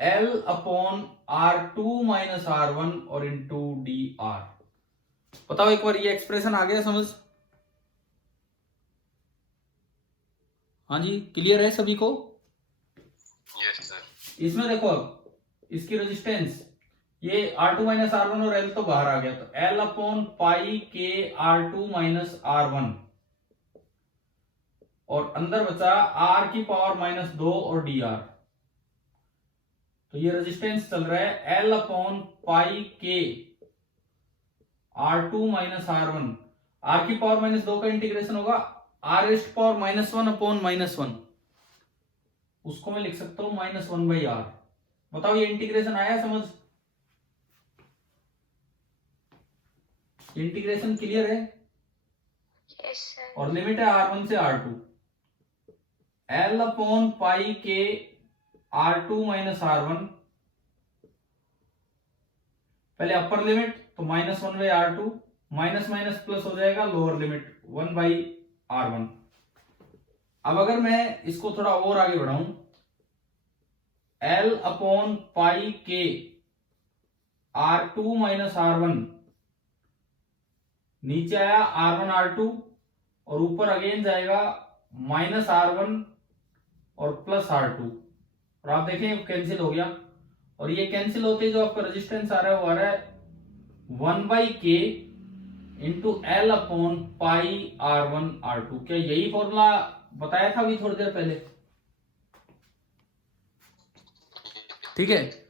L upon R2 minus R1 और इंटू dr। बताओ एक बार ये एक्सप्रेशन आ गया समझ? हाँ जी क्लियर है सभी को? Yes sir. इसमें देखो अब इसकी रेजिस्टेंस, ये R2 माइनस R1 और L तो बाहर आ गया, तो L अपॉन पाई के R2 माइनस R1, और अंदर बचा R की पावर माइनस 2 और dr। तो ये रेजिस्टेंस चल रहा है L अपॉन पाई के R2 माइनस R1, R की पावर माइनस 2 का इंटीग्रेशन होगा R rest power minus 1 upon minus 1, उसको मैं लिख सकता हूं माइनस 1 बाई R। बताओ ये इंटीग्रेशन आया समझ? इंटीग्रेशन क्लियर है? Yes sir. और लिमिट है R1 से R2। L अपॉन पाई के R2 माइनस R1, पहले अपर लिमिट तो -1/R2, माइनस माइनस प्लस हो जाएगा लोअर लिमिट 1/R1। अब अगर मैं इसको थोड़ा और आगे बढ़ाऊं, L अपॉन पाई के R2 माइनस R1, नीचे आया R1 R2 और ऊपर अगेन जाएगा -R1 और प्लस R2, और आप देखें कैंसिल हो गया, और ये कैंसिल होते जो आपका रेजिस्टेंस आ रहा है वो आ रहा है 1/K into L upon pi R1 R2। क्या यही फॉर्मूला बताया था अभी थोड़ी देर पहले? ठीक है,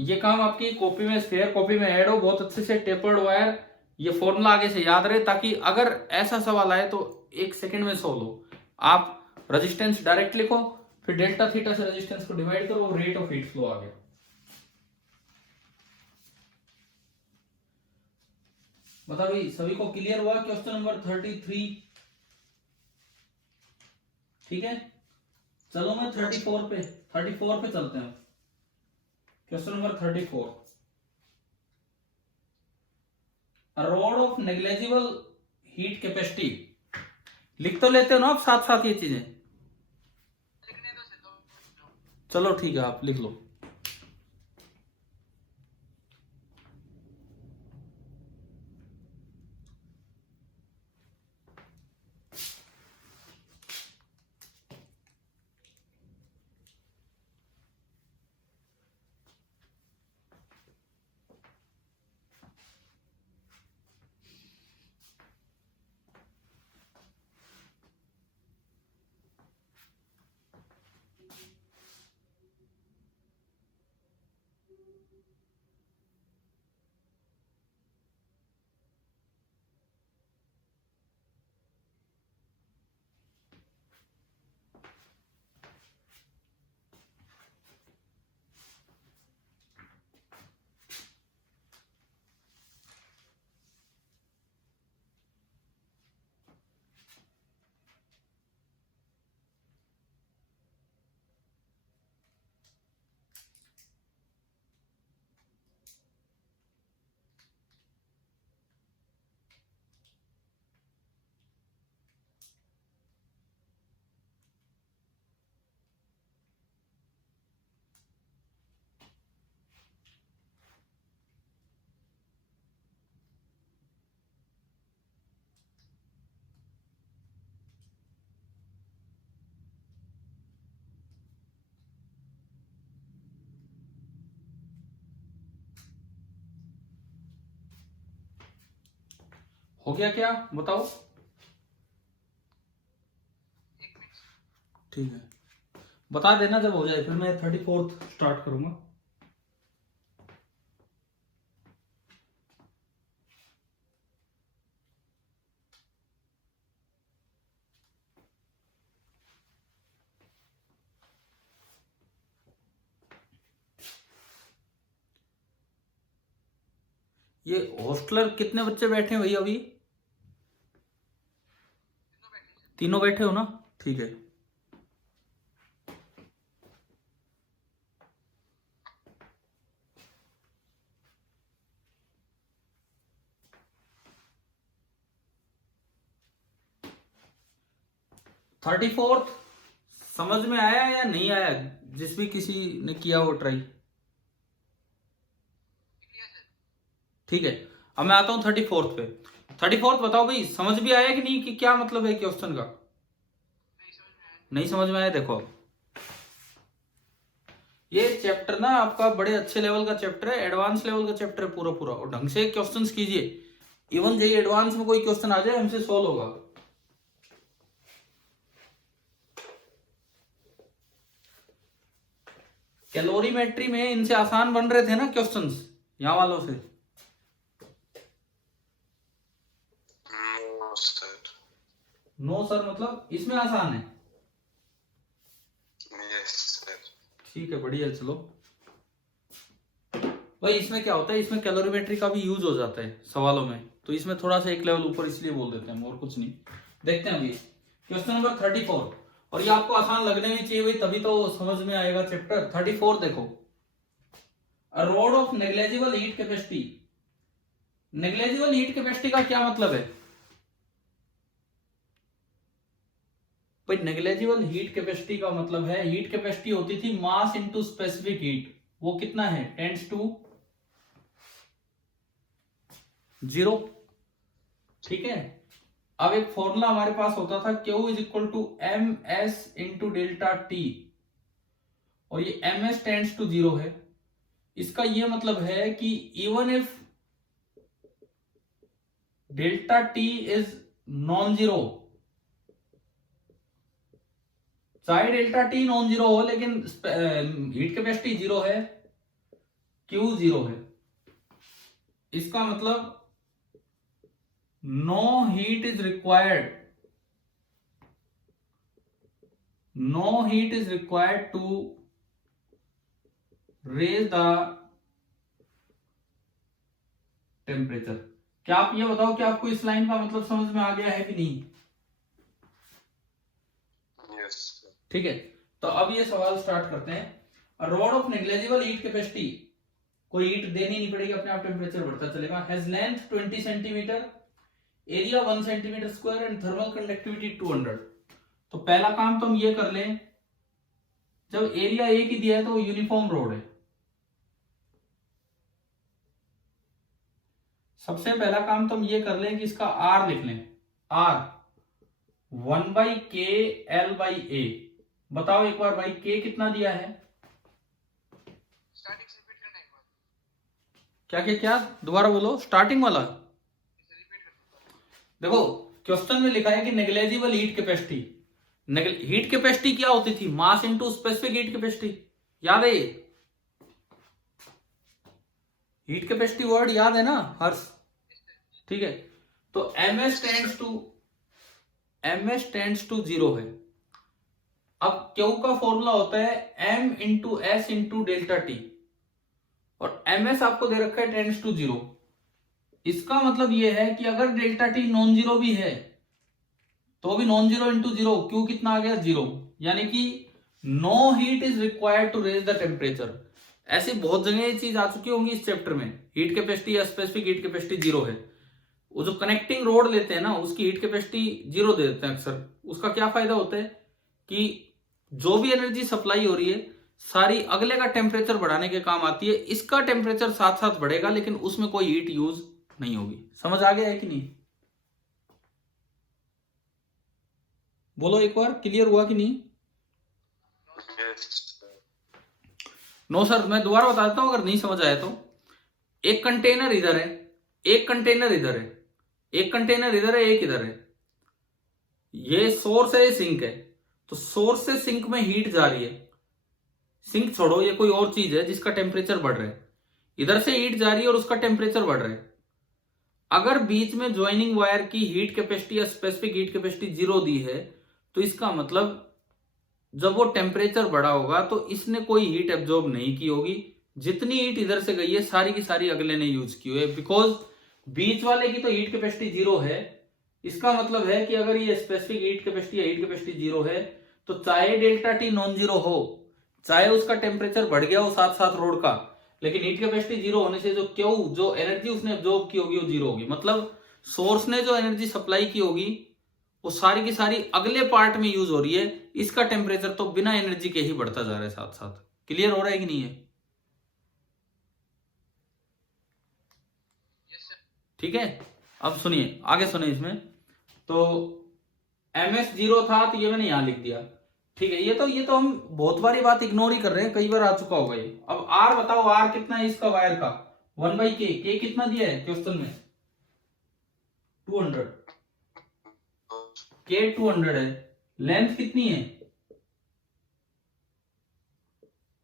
ये काम आपकी कॉपी में, स्पेयर कॉपी में ऐड हो, बहुत अच्छे से टेपर्ड वायर, ये फॉर्मूला आगे से याद रहे, ताकि अगर ऐसा सवाल आए तो 1 सेकंड में सोल्व हो। आप रेजिस्टेंस डायरेक्ट लिखो, फिर डेल्टा थीटा से रेजिस्टेंस को डिवाइड करो, रेट ऑफ हीट फ्लो आ गया। बता भाई, सभी को क्लियर हुआ क्वेश्चन नंबर 33? ठीक है, चलो मैं 34 पे चलते हैं। Question number 34, a rod of negligible heat capacity. लिख तो लेते हो ना आप साथ साथ ये चीजें? चलो ठीक है, आप लिख लो। हो गया क्या, बताओ? ठीक है, बता देना जब हो जाए, फिर मैं 34 स्टार्ट करूंगा। ये हॉस्टलर कितने बच्चे बैठे हैं भैया अभी? तीनों बैठे हो ना? ठीक है। थर्टी फोर्थ समझ में आया या नहीं आया? जिस भी किसी ने किया वो ट्राई। ठीक है, अब मैं आता हूं 34th पे। 34th बताओ भाई, समझ भी आया कि नहीं, कि क्या मतलब है क्वेश्चन का? नहीं समझ में आया? देखो, ये चैप्टर ना आपका बड़े अच्छे लेवल का चैप्टर है, एडवांस लेवल का चैप्टर है पूरा पूरा, और ढंग से क्वेश्चंस कीजिए। इवन जो एडवांस में कोई क्वेश्चन आ जाए हमसे सोल्व होगा। कैलोरीमेट्री में इनसे आसान बन रहे थे ना क्वेश्चंस यहां वालों से? नो सर मतलब इसमें आसान है? Yes sir. ठीक है, बढ़िया। चलो भाई, इसमें क्या होता है, इसमें कैलोरीमेट्री का भी यूज हो जाता है सवालों में, तो इसमें थोड़ा सा एक लेवल ऊपर इसलिए बोल देते हैं, और कुछ नहीं। देखते हैं अभी क्वेश्चन नंबर 34, और ये आपको आसान लगने भी चाहिए भाई, तभी तो समझ में आएगा चैप्टर। 34 देखो, a rod of negligible heat capacity. Negligible heat capacity का क्या मतलब है भाई? नेग्लेजिबल हीट कैपेसिटी का मतलब है, हीट कैपेसिटी होती थी मास इनटू स्पेसिफिक हीट, वो कितना है, टेंड्स टू 0। ठीक है, अब एक फॉर्मूला हमारे पास होता था, Q is equal to M S into delta T, और ये एम एस टेंड्स टू 0 है। इसका ये मतलब है कि even if delta T is non zero, चाहे डेल्टा टी नॉन जीरो हो लेकिन हीट कैपेसिटी 0 है, Q 0 है, इसका मतलब no heat is required, no heat is required to raise the temperature. क्या आप ये बताओ कि आपको इस लाइन का मतलब समझ में आ गया है कि नहीं? यस। ठीक है, तो अब ये सवाल स्टार्ट करते हैं। Rod of negligible heat capacity, कोई हीट देनी नहीं पड़ेगी, अपने आप टेम्परेचर बढ़ता चलेगा। Has length 20 centimetre, area 1 centimetre square and thermal conductivity 200। तो पहला काम तो हम ये कर लें, जब एरिया एक ही दिया है तो यूनिफॉर्म रोड है। सबसे पहला काम तो हम ये कर लें कि इसका आर लिख लें, आर 1/k L/A। बताओ एक बार भाई, के कितना दिया है? स्टार्टिंग से रिपीट करना एक बार, क्या क्या क्या, दोबारा बोलो, स्टार्टिंग वाला। इसे रिपीट कर। देखो क्वेश्चन में लिखा है कि negligible heat capacity, heat capacity क्या होती थी, mass into specific heat capacity, याद है ये? हीट कैपेसिटी वर्ड याद है ना हर्ष? ठीक है, तो ms टेंड्स टू 0 है। अब Q का फॉर्मूला होता है m into S into delta T, और ms आपको दे रखा है टेंड्स टू 0। इसका मतलब यह है कि अगर डेल्टा टी नॉन जीरो भी है तो भी नॉन जीरो इंटू 0, Q कितना आ गया, 0, यानी कि no heat is required to raise the temperature. ऐसी बहुत जगह ये चीज आ चुकी होंगी इस चैप्टर में, हीट कैपेसिटी या स्पेसिफिक हीट कैपेसिटी 0 है। वो जो कनेक्टिंग रोड लेते हैं ना, उसकी हीट कैपेसिटी 0 दे देते हैं अक्सर। उसका क्या फायदा होता है कि जो भी एनर्जी सप्लाई हो रही है सारी अगले का टेम्परेचर बढ़ाने के काम आती है। इसका टेम्परेचर साथ साथ बढ़ेगा लेकिन उसमें कोई हीट यूज नहीं होगी। समझ आ गया है कि नहीं? बोलो एक बार, क्लियर हुआ कि नहीं? नो सर, मैं दोबारा बता देता हूं अगर नहीं समझ आया तो। एक कंटेनर इधर है, एक कंटेनर इधर है, एक कंटेनर इधर है, एक इधर है। ये सोर्स है, ये सिंक है। तो सोर्स से सिंक में हीट जा रही है, सिंक छोड़ो, ये कोई और चीज है जिसका टेम्परेचर बढ़ रहा है। इधर से हीट जा रही है और उसका टेम्परेचर बढ़ रहा है। अगर बीच में ज्वाइनिंग वायर की हीट कैपेसिटी या स्पेसिफिक हीट कैपेसिटी 0 दी है तो इसका मतलब जब वो टेम्परेचर बढ़ा होगा तो इसने कोई हीट एब्जॉर्ब नहीं की होगी। जितनी हीट इधर से गई है सारी की सारी अगले ने यूज की है, बिकॉज बीच वाले की तो हीट कैपेसिटी 0 है। इसका मतलब है कि अगर ये स्पेसिफिक हीट कैपेसिटी या हीट कैपेसिटी 0 है तो चाहे डेल्टा टी नॉन जीरो हो, चाहे उसका टेम्परेचर बढ़ गया हो साथ साथ रोड का, लेकिन हीट कैपेसिटी 0 होने से जो क्यू, जो एनर्जी उसने एब्जॉर्ब की होगी वो 0 होगी। मतलब सोर्स ने जो एनर्जी सप्लाई की होगी वो सारी की सारी अगले पार्ट में यूज हो रही है। इसका टेम्परेचर तो बिना एनर्जी के ही बढ़ता जा रहा है साथ साथ। क्लियर हो रहा है कि नहीं है? ठीक है, अब सुनिए, आगे सुनिए इसमें। तो ms 0 था तो ये मैंने यहां लिख दिया। ठीक है, ये तो हम बहुत बारी बात इग्नोर ही कर रहे हैं, कई बार आ चुका होगा ये। अब r बताओ, r कितना है इसका वायर का, 1/k। k कितना दिया है क्वेश्चन में, 200। k 200 है। लेंथ कितनी है,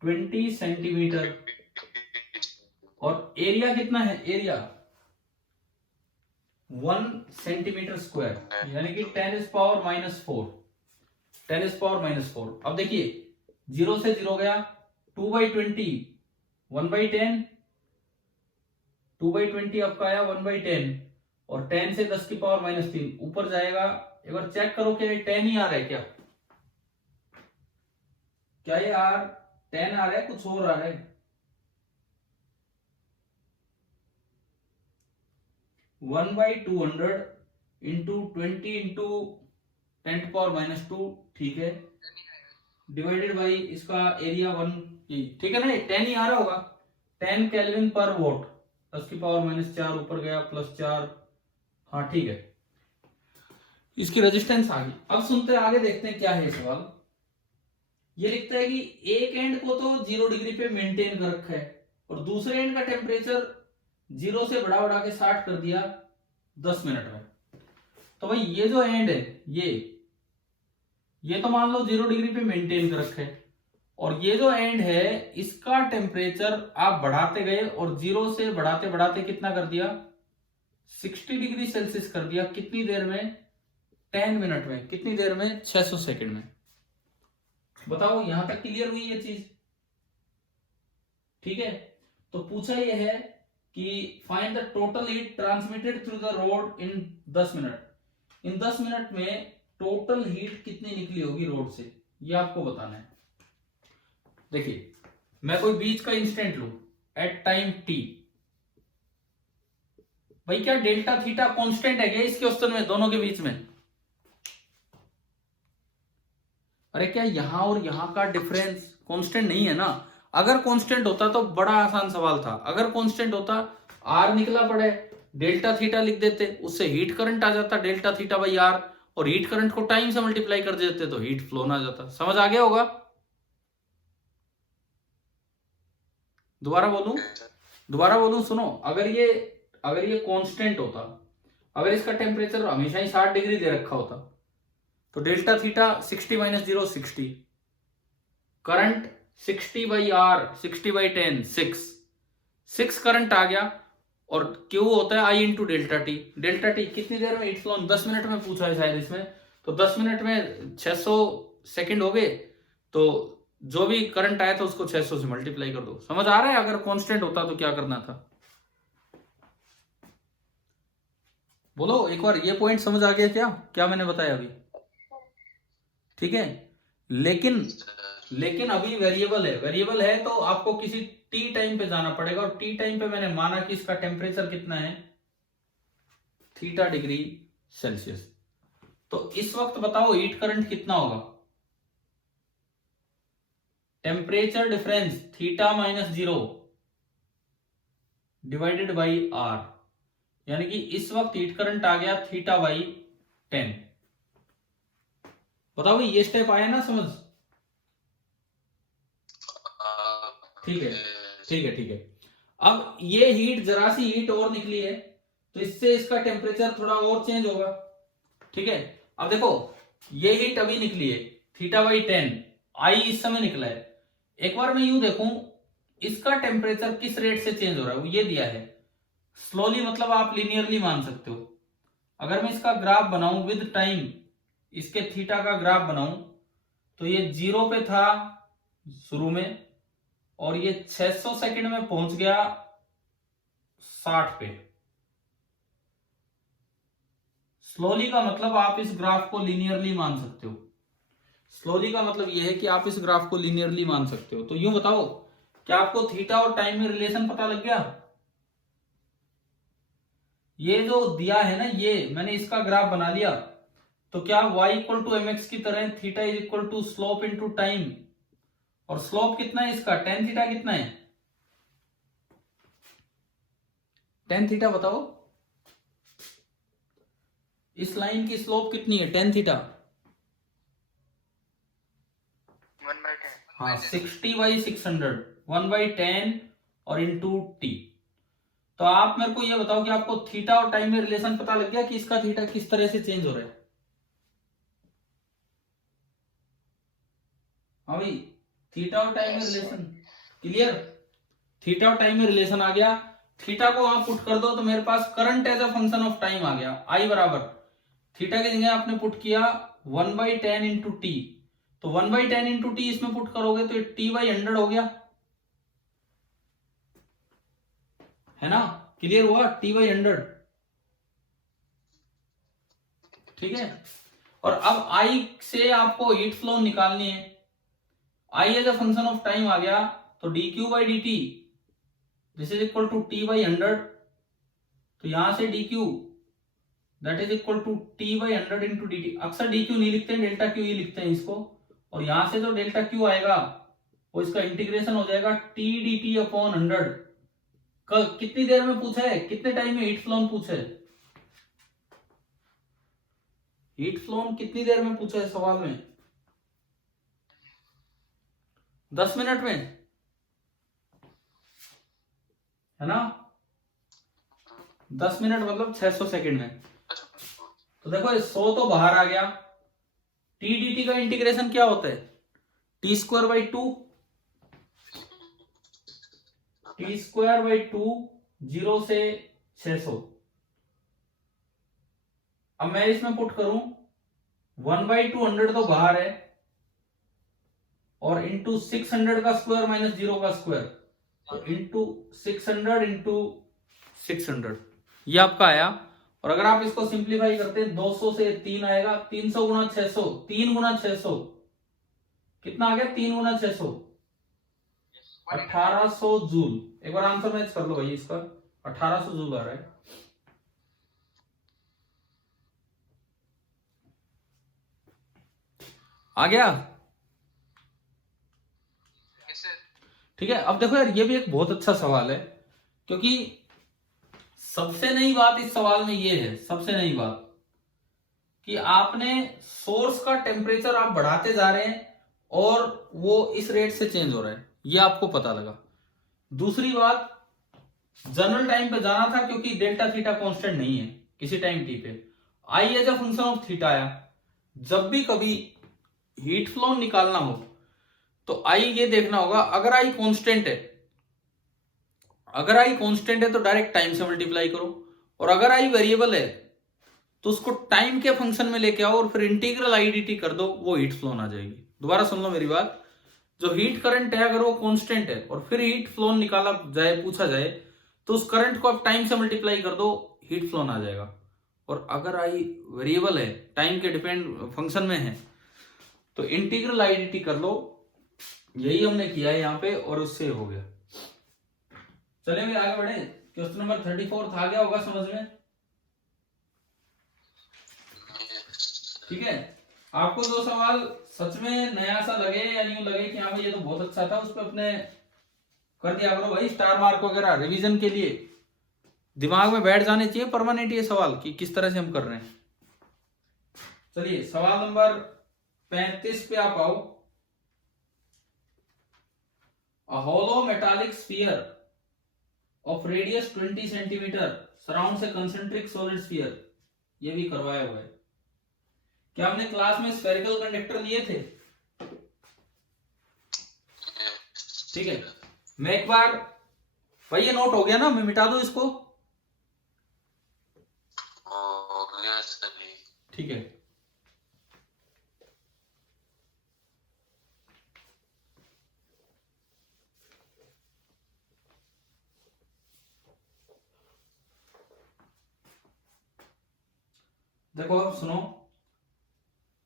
20 सेंटीमीटर। और एरिया कितना है, एरिया 1 सेंटीमीटर स्क्वायर, यानी कि 10⁻⁻⁴। 10⁻⁻⁴। अब देखिए 0 से 0 गया, 2/20 1/10, 2/20 आपका आया 1/10, और 10 से 10⁻³ ऊपर जाएगा एक बार चेक करो क्या ये 10 ही आ रहा है क्या? क्या ये आर 10 आ रहा है, कुछ और आ रहा है? 1/200 इंटू 20 इंटू 10⁻², ठीक है, डिवाइडेड बाई इसका एरिया 1, ठीक है ना? 10 ही आ रहा होगा। 10 केल्विन पर वोट, 10⁻⁻4 ऊपर गया +4, हाँ ठीक है, इसकी रेजिस्टेंस आ गई। अब सुनते हैं आगे, देखते हैं क्या है सवाल। ये लिखता है कि एक एंड को तो 0 डिग्री पे मेंटेन कर रखा है और दूसरे एंड का टेम्परेचर 0 से बढ़ा बढ़ा के 60 कर दिया 10 मिनट में। तो भाई ये जो एंड है ये तो मान लो 0 डिग्री पे मेंटेन कर रखा है, और ये जो एंड है इसका टेम्परेचर आप बढ़ाते गए और 0 से बढ़ाते बढ़ाते कितना कर दिया? 60 डिग्री सेल्सियस कर दिया। कितनी देर में? 10 मिनट में। कितनी देर में? 600 सेकंड में। बताओ यहां तक क्लियर हुई ये चीज? ठीक है, तो पूछा यह है कि find the total heat transmitted through the road in 10 minute. In 10 minute में टोटल हीट कितनी निकली होगी रोड से, ये आपको बताना है। देखिए, मैं कोई बीच का इंस्टेंट लू एट टाइम टी। भाई क्या डेल्टा थीटा कांस्टेंट है क्या इस क्वेश्चन में दोनों के बीच में? अरे क्या यहां और यहां का डिफरेंस कांस्टेंट नहीं है ना? अगर कांस्टेंट होता तो बड़ा आसान सवाल था। अगर कांस्टेंट होता, आर निकला पड़े, डेल्टा थीटा लिख देते, उससे हीट करंट आ जाता डेल्टा थीटा बाई आर, और हीट करंट को टाइम से मल्टीप्लाई कर देते तो हीट फ्लो ना जाता। समझ आ गया होगा? दोबारा बोलूं सुनो। अगर ये कांस्टेंट होता, अगर इसका टेम्परेचर हमेशा ही 60 डिग्री दे रखा होता, तो delta theta 60 - 0 60, current 60/R 60/10 6 current आ गया, और Q होता है I into delta T. Delta T कितनी देर में हीट फ्लो? 10 मिनट में पूछा है शायद इसमें, तो 10 मिनट में 600 सेकंड हो गए, तो जो भी करंट आया था उसको 600 से मल्टीप्लाई कर दो। समझ आ रहा है? अगर कांस्टेंट होता तो क्या करना था? बोलो एक बार, ये पॉइंट समझ आ गया क्या मैंने बताया अभी? ठीक है, लेकिन अभी वेरिएबल है तो आपको किसी टी टाइम पे जाना पड़ेगा, और टी टाइम पे मैंने माना कि इसका टेम्परेचर कितना है? Theta degree Celsius. तो इस वक्त बताओ हीट करंट कितना होगा? Temperature difference theta -0 divided by R, यानी कि इस वक्त हीट करंट आ गया θ/10। बताओ भाई ये स्टेप आया ना समझ? ठीक है। अब ये हीट, जरा सी हीट और निकली है, तो इससे इसका टेम्परेचर थोड़ा और चेंज होगा। ठीक है, अब देखो ये हीट अभी निकली है θ/10, आई इस समय निकला है। एक बार मैं यूं देखूं इसका टेम्परेचर किस रेट से चेंज हो रहा है, वो ये दिया है। स्लोली मतलब आप लिनियरली मान सकते हो। अगर मैं इसका ग्राफ बनाऊं विद टाइम, इसके थीटा का ग्राफ बनाऊं, तो ये 0 पे था शुरू में, और ये 600 सेकंड में पहुंच गया 60 पे। स्लोली का मतलब आप इस ग्राफ को लिनियरली मान सकते हो। स्लोली का मतलब यह है कि आप इस ग्राफ को लिनियरली मान सकते हो। तो यूं बताओ, क्या आपको थीटा और टाइम में रिलेशन पता लग गया? ये जो दिया है ना, ये मैंने इसका ग्राफ बना लिया, तो क्या y = mx की तरह थीटा = स्लोप इंटू टाइम, और स्लोप कितना है इसका? tan थीटा कितना है? tan थीटा बताओ, इस लाइन की स्लोप कितनी है? tan theta 1/10। हाँ 60/600 1/10 और इंटू टी। तो आप मेरे को ये बताओ कि आपको थीटा और टाइम में रिलेशन पता लग गया कि इसका थीटा किस तरह से चेंज हो रहा है? हाँ भाई, थीटा और टाइम में रिलेशन क्लियर? थीटा और टाइम में रिलेशन आ गया। थीटा को आप पुट कर दो तो मेरे पास current as a function of time आ गया। आई बराबर थीटा की जगह आपने पुट किया 1/10 इंटू टी, तो 1/10 इंटू टी इसमें पुट करोगे तो t/100 हो गया, है ना? क्लियर हुआ? t/100। ठीक है, और अब आई से आपको हीट फ्लो निकालनी है। I as a function of time आ गया, तो D Q by D T this is equal to T by 100। तो यहां से D Q that is equal to T by 100 into D T. अक्सर डी क्यू नहीं लिखते हैं, डेल्टा क्यू ही लिखते हैं इसको। और यहां से जो डेल्टा क्यू आएगा वो इसका इंटीग्रेशन हो जाएगा टी डी टी अपॉन 100। कितनी देर में पूछा है, कितने टाइम में हीट फ्लोन पूछा है, हीट फ्लोन कितनी देर में पूछा है सवाल में? 10 मिनट में, है ना? 10 मिनट मतलब 600 सेकंड में। तो देखो 100 तो बाहर आ गया। टी डी टी का इंटीग्रेशन क्या होता है? T square by 2, T square by 2 0 से 600। अब मैं इसमें पुट करूं 1/200 तो बाहर है, और इंटू 600 का स्क्वायर माइनस 0 का स्क्वायर, तो इंटू 600 इंटू 600 ये आपका आया। और अगर आप इसको सिंप्लीफाई करते हैं 200 से 3 आएगा, 300 गुना 600, 3 गुना 600 कितना आ गया? 3 गुना 600 1800 जूल। एक बार आंसर मैच कर लो भाई इसका, 1800 जूल आ रहा है। आ गया? ठीक है। अब देखो यार, ये भी एक बहुत अच्छा सवाल है, क्योंकि सबसे नई बात इस सवाल में ये है, सबसे नई बात कि आपने सोर्स का टेम्परेचर आप बढ़ाते जा रहे हैं और वो इस रेट से चेंज हो रहा है, ये आपको पता लगा। दूसरी बात, जनरल टाइम पे जाना था क्योंकि डेल्टा थीटा कांस्टेंट नहीं है किसी टाइम टी पे। I as a function of theta आया। जब भी कभी हीट फ्लो निकालना हो तो आई ये देखना होगा, अगर आई कांस्टेंट है, अगर आई कांस्टेंट है तो डायरेक्ट टाइम से मल्टीप्लाई करो, और अगर आई वेरिएबल है तो उसको टाइम के फंक्शन में लेके आओ और फिर इंटीग्रल आई डी टी कर दो, वो हीट फ्लो आ जाएगी। दोबारा सुन लो मेरी बात, जो हीट करंट है अगर वो कांस्टेंट है और फिर हीट फ्लो निकाला जाए, पूछा जाए, तो उस करंट को आप टाइम से मल्टीप्लाई कर दो, हीट फ्लो आ जाएगा। और अगर आई वेरिएबल है, टाइम के डिपेंड फंक्शन में है, तो इंटीग्रल आई डी टी कर लो। यही हमने किया है यहाँ पे और उससे हो गया। चलिए मेरे आगे बढ़े। क्वेश्चन नंबर 34 आ गया होगा समझ में? ठीक है। आपको जो सवाल सच में नया सा लगे या यूं लगे कि हाँ भाई ये तो बहुत अच्छा था, उस पर अपने कर दिया करो भाई स्टार मार्क वगैरह, रिवीजन के लिए दिमाग में बैठ जाने चाहिए परमानेंट ये सवाल कि किस तरह से हम कर रहे हैं। चलिए सवाल नंबर 35 पे आप आओ। A hollow metallic sphere of radius 20 centimeter surrounds a concentric solid sphere। ये भी करवाया हुआ है। क्या हमने क्लास में स्फेरिकल कंडक्टर लिए थे? ठीक है। मैं एक बार, भाई ये नोट हो गया ना, मैं मिटा दूं इसको? ठीक है। देखो अब सुनो,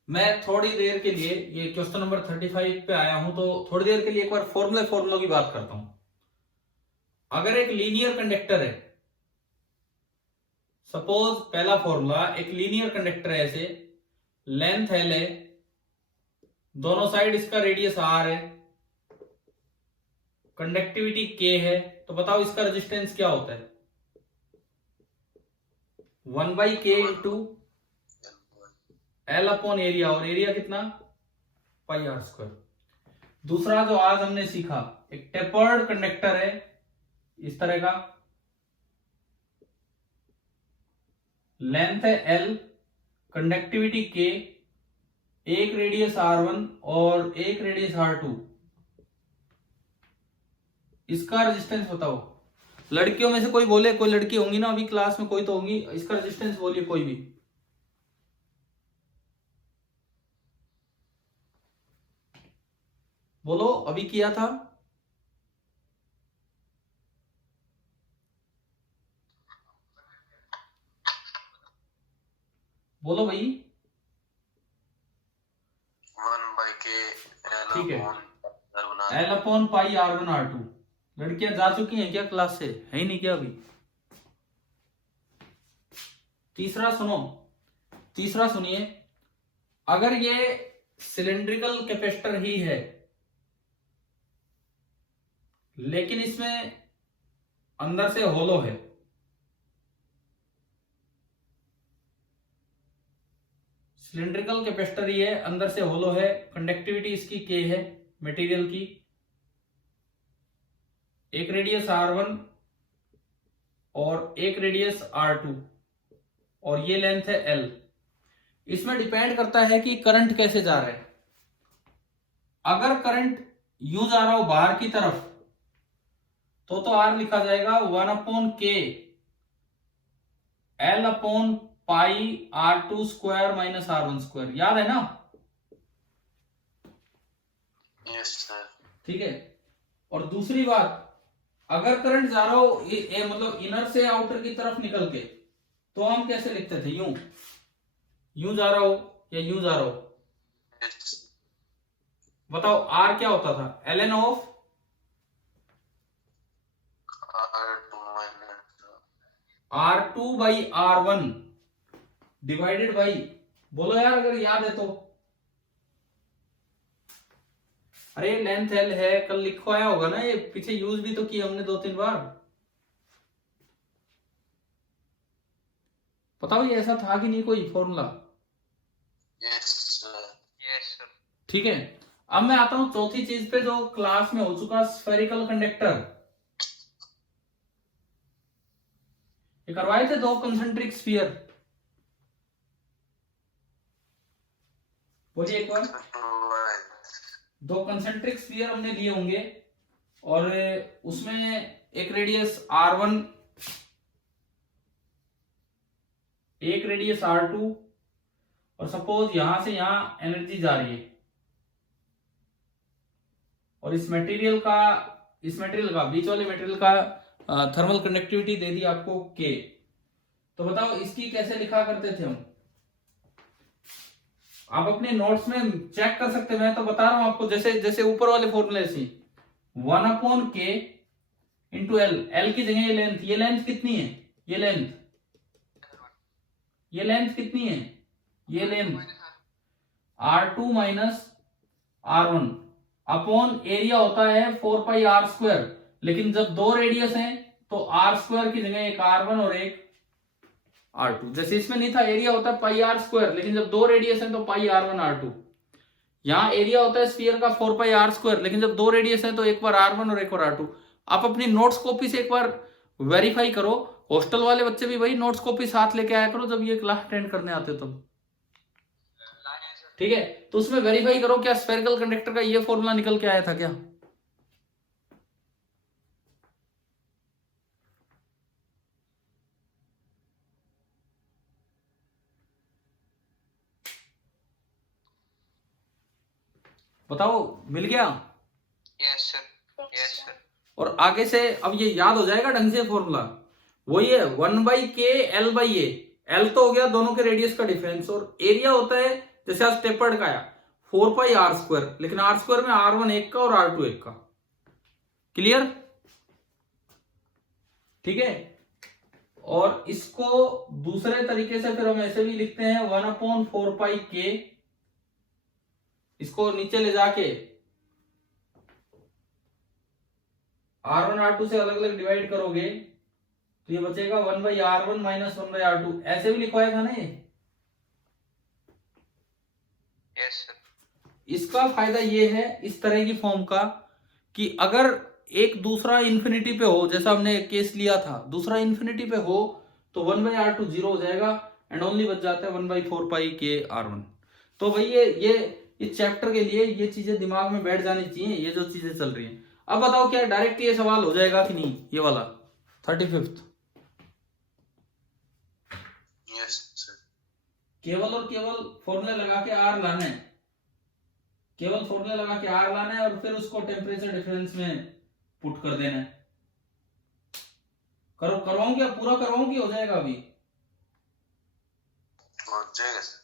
मैं थोड़ी देर के लिए ये क्वेश्चन नंबर 35 पे आया हूं, तो थोड़ी देर के लिए एक बार फॉर्मूलों की बात करता हूं। अगर एक लीनियर कंडक्टर है, सपोज पहला फॉर्मूला, एक लीनियर कंडक्टर है, ऐसे लेंथ एल है, दोनों साइड इसका रेडियस आर है, कंडक्टिविटी के है, तो बताओ इसका रेजिस्टेंस क्या होता है? 1/k into L upon area, और एरिया कितना? पाई आर स्क्वायर। दूसरा जो आज हमने सीखा, एक टेपर्ड कंडक्टर है इस तरह का, लेंथ है एल, कंडक्टिविटी के, एक रेडियस R1 और एक रेडियस R2, इसका रेजिस्टेंस बताओ। लड़कियों में से कोई बोले, कोई लड़की होंगी ना अभी क्लास में, कोई तो होंगी, इसका रेजिस्टेंस बोलिए कोई भी। बोलो, अभी किया था? बोलो भाई। के एल ठीक है। अपॉन आर बना L upon pi R1 R2। लड़कियां जा चुकी हैं क्या क्लास से? है ही नहीं क्या अभी? तीसरा सुनो, तीसरा सुनिए, अगर ये सिलेंड्रिकल कैपेसिटर ही है लेकिन इसमें अंदर से होलो है, सिलेंड्रिकल कैपेसिटर ही है, अंदर से होलो है, कंडक्टिविटी इसकी K है मटेरियल की, एक रेडियस R1 और एक रेडियस R2 और ये लेंथ है L। इसमें डिपेंड करता है कि करंट कैसे जा रहा है। अगर करंट यूं जा रहा हो बाहर की तरफ तो R लिखा जाएगा 1/K L upon pi R2 square minus R1 square. याद है ना? Yes sir. ठीक है। और दूसरी बात, अगर करंट जा रहा हो मतलब इनर से आउटर की तरफ निकल के, तो हम कैसे लिखते थे? यूं, यूं जा रहा हो या यूं जा रहा हो? यस। बताओ R क्या होता था? ln of R2 by R1 divided by, बोलो यार अगर याद है तो। अरे लेंथ L है, कल लिखवाया होगा ना, ये पीछे यूज भी तो किया हमने 2-3 बार। बताओ ये ऐसा था कि नहीं कोई formula? Yes sir. Yes sir. ठीक है। अब मैं आता हूं चौथी चीज पे जो क्लास में हो चुका, स्फेरिकल कंडक्टर। ये करवाए थे 2 कंसेंट्रिक स्फीयर, बोलिए एक बार। 2 कंसेंट्रिक स्फीयर हमने लिए होंगे और उसमें एक रेडियस R1, एक रेडियस R2 और सपोज यहां से यहां एनर्जी जा रही है और इस मटेरियल का बीच वाले मटेरियल का थर्मल कंडक्टिविटी दे दी आपको K। तो बताओ इसकी कैसे लिखा करते थे हम? आप अपने नोट्स में चेक कर सकते हैं, मैं तो बता रहा हूं आपको, जैसे जैसे ऊपर वाले फॉर्मूले से 1/K इंटू L की जगह ये लेंथ कितनी है? ये लेंथ कितनी है? ये length R2 minus R1 upon area होता है 4πr²। लेकिन जब 2 रेडियस हैं तो R² की जगह एक R1 और एक R2। जैसे इसमें नहीं था, एरिया होता है πr², लेकिन जब 2 रेडियस हैं तो πr1 R2। यहां एरिया होता है स्फीयर का 4πr², लेकिन जब 2 रेडियस हैं तो एक बार R1 और एक बार R2। आप अपनी नोट्स कॉपी से एक बार वेरीफाई करो। हॉस्टल वाले बच्चे भी भाई नोट्स कॉपी साथ लेके आया करो जब ये क्लास अटेंड करने आते हो तब। ठीक है, तो उसमें वेरीफाई करो क्या स्फेरिकल कंडक्टर का ये फॉर्मूला निकल के आया था क्या? बताओ, मिल गया? Yes sir. Yes sir. और आगे से अब ये याद हो जाएगा ढंग से फॉर्मूला। वही है 1/K L/A। L तो हो गया दोनों के रेडियस का डिफरेंस, और एरिया होता है जैसे आज टेपर्ड का आया 4πr², लेकिन R² में R1 एक का और R2 एक का। क्लियर? ठीक है। और इसको दूसरे तरीके से फिर हम ऐसे भी लिखते हैं 1/4πK। इसको नीचे ले जाके R1 R2 से अलग अलग डिवाइड करोगे तो ये बचेगा 1/R1 माइनस 1/R2। ऐसे भी लिखवाया था ना ये। Yes sir. इसका फायदा ये है इस तरह की फॉर्म का कि अगर एक दूसरा इन्फिनिटी पे हो, जैसा हमने केस लिया था, दूसरा इन्फिनिटी पे हो तो 1/R2 जीरो हो जाएगा एंड ओनली बच जाता है 1/4πK R1। तो भाई ये इस चैप्टर के लिए ये चीजें दिमाग में बैठ जानी चाहिए, ये जो चीजें चल रही हैं। अब बताओ क्या डायरेक्ट ये सवाल हो जाएगा कि नहीं, ये वाला 35th? Yes sir. केवल और केवल फॉर्मूले लगा के R लाना है, केवल फॉर्मूले लगा के R लाना है और फिर उसको टेम्परेचर डिफरेंस में पुट कर देना है। करवाऊं क्या? पूरा करवाऊं कि हो जाएगा अभी? हो जाएगा सर।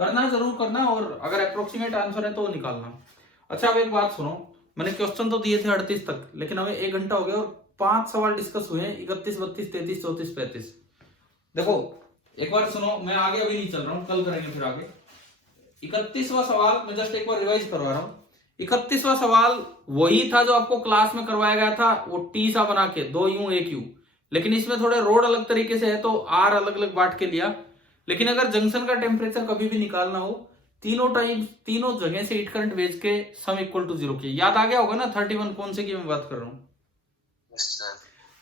करना जरूर करना, और अगर अप्रोक्सीमेट आंसर है तो निकालना। अच्छा अब एक बात सुनो, मैंने क्वेश्चन तो दिए थे 38 तक, लेकिन हमें 1 घंटा हो गया और 5 सवाल डिस्कस हुए हैं, 31, 32, 33, 34, 35। देखो एक बार सुनो, मैं आगे अभी नहीं चल रहा हूँ, कल करेंगे फिर आगे। 31वां सवाल मैं जस्ट एक बार रिवाइज करवा रहा हूँ। 31वां सवाल वही था जो आपको क्लास में करवाया गया था, वो टी सा बना के 2 यूं 1 यू, लेकिन इसमें थोड़े रोड अलग तरीके से है तो आर अलग अलग बांट के लिया। लेकिन अगर जंक्शन का टेम्परेचर कभी भी निकालना हो, तीनों जगह से हीट करंट भेज के सम इक्वल टू 0 किया। याद आ गया होगा ना 31 कौन से की मैं बात कर रहा हूँ?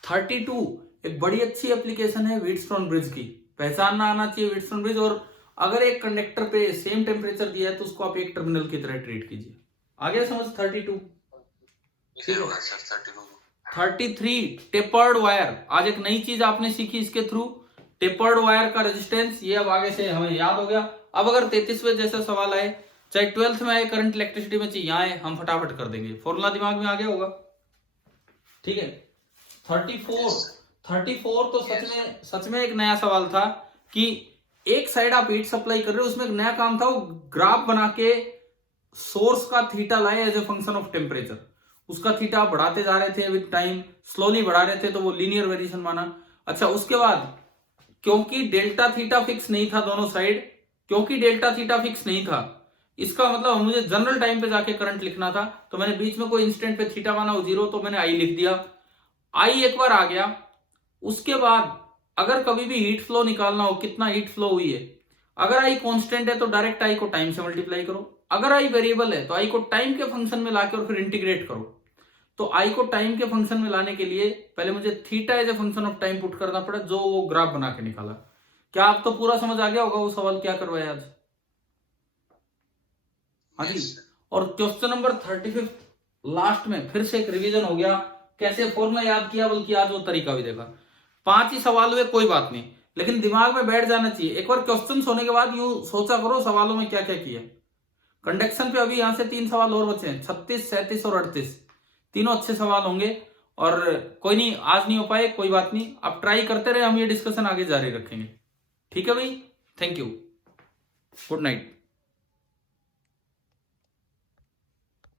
32 एक बड़ी अच्छी एप्लीकेशन है व्हीटस्टोन ब्रिज की, पहचानना आना चाहिए व्हीटस्टोन ब्रिज। और अगर एक कंडक्टर पे सेम टेम्परेचर दिया है तो उसको आप एक टर्मिनल की तरह ट्रीट कीजिए। आगे समझ 32। 33 टेपर्ड वायर, आज एक नई चीज आपने सीखी इसके थ्रू, टेपर्ड वायर का रेजिस्टेंस, ये अब आगे से हमें याद हो गया। अब अगर 33वें जैसा सवाल आए, चाहे 12th में आए, करंट इलेक्ट्रिसिटी में चाहिए आए, हम फटाफट कर देंगे, फॉर्मूला दिमाग में आ गया होगा। ठीक है 34 तो सच में एक नया सवाल था कि एक साइड आप हीट सप्लाई कर रहे हो, उसमें एक नया काम था, वो ग्राफ बना के सोर्स का थीटा लाए as a function of temperature. उसका थीटा बढ़ाते जा रहे थे विद टाइम, स्लोली बढ़ा रहे थे तो वो लीनियर वेरिएशन माना। अच्छा उसके बाद क्योंकि डेल्टा थीटा फिक्स नहीं था दोनों साइड, क्योंकि डेल्टा थीटा फिक्स नहीं था, इसका मतलब मुझे जनरल टाइम पे जाके करंट लिखना था, तो मैंने बीच में कोई इंस्टेंट पे थीटा माना हो 0, तो मैंने आई लिख दिया। आई एक बार आ गया, उसके बाद अगर कभी भी हीट फ्लो निकालना हो, कितना हीट फ्लो हुई है, अगर आई कांस्टेंट है तो डायरेक्ट आई को टाइम से मल्टीप्लाई करो, अगर आई वेरिएबल है तो आई को टाइम के फंक्शन में लाके और फिर इंटीग्रेट करो। तो आई को टाइम के फंक्शन में लाने के लिए पहले मुझे theta as a function of time put करना पड़ा, जो वो ग्राफ बना के निकाला। क्या आप तो पूरा समझ आ गया होगा वो सवाल क्या करवाया आज? हाँ जी। और क्वेश्चन नंबर 35 लास्ट में फिर से एक रिवीजन हो गया, कैसे फॉर्मूला याद किया, बल्कि आज वो तरीका भी देखा। 5 ही सवाल हुए, कोई बात नहीं, लेकिन दिमाग में बैठ जाना चाहिए। एक बार क्वेश्चन होने के बाद यूं सोचा करो सवालों में क्या क्या किया। कंडक्शन पे अभी यहां से 3 सवाल और बचे हैं, 36, 37 और 38, तीनों अच्छे सवाल होंगे। और कोई नहीं, आज नहीं हो पाए कोई बात नहीं, आप ट्राई करते रहे, हम ये डिस्कशन आगे जारी रखेंगे। ठीक है भाई, थैंक यू, गुड नाइट।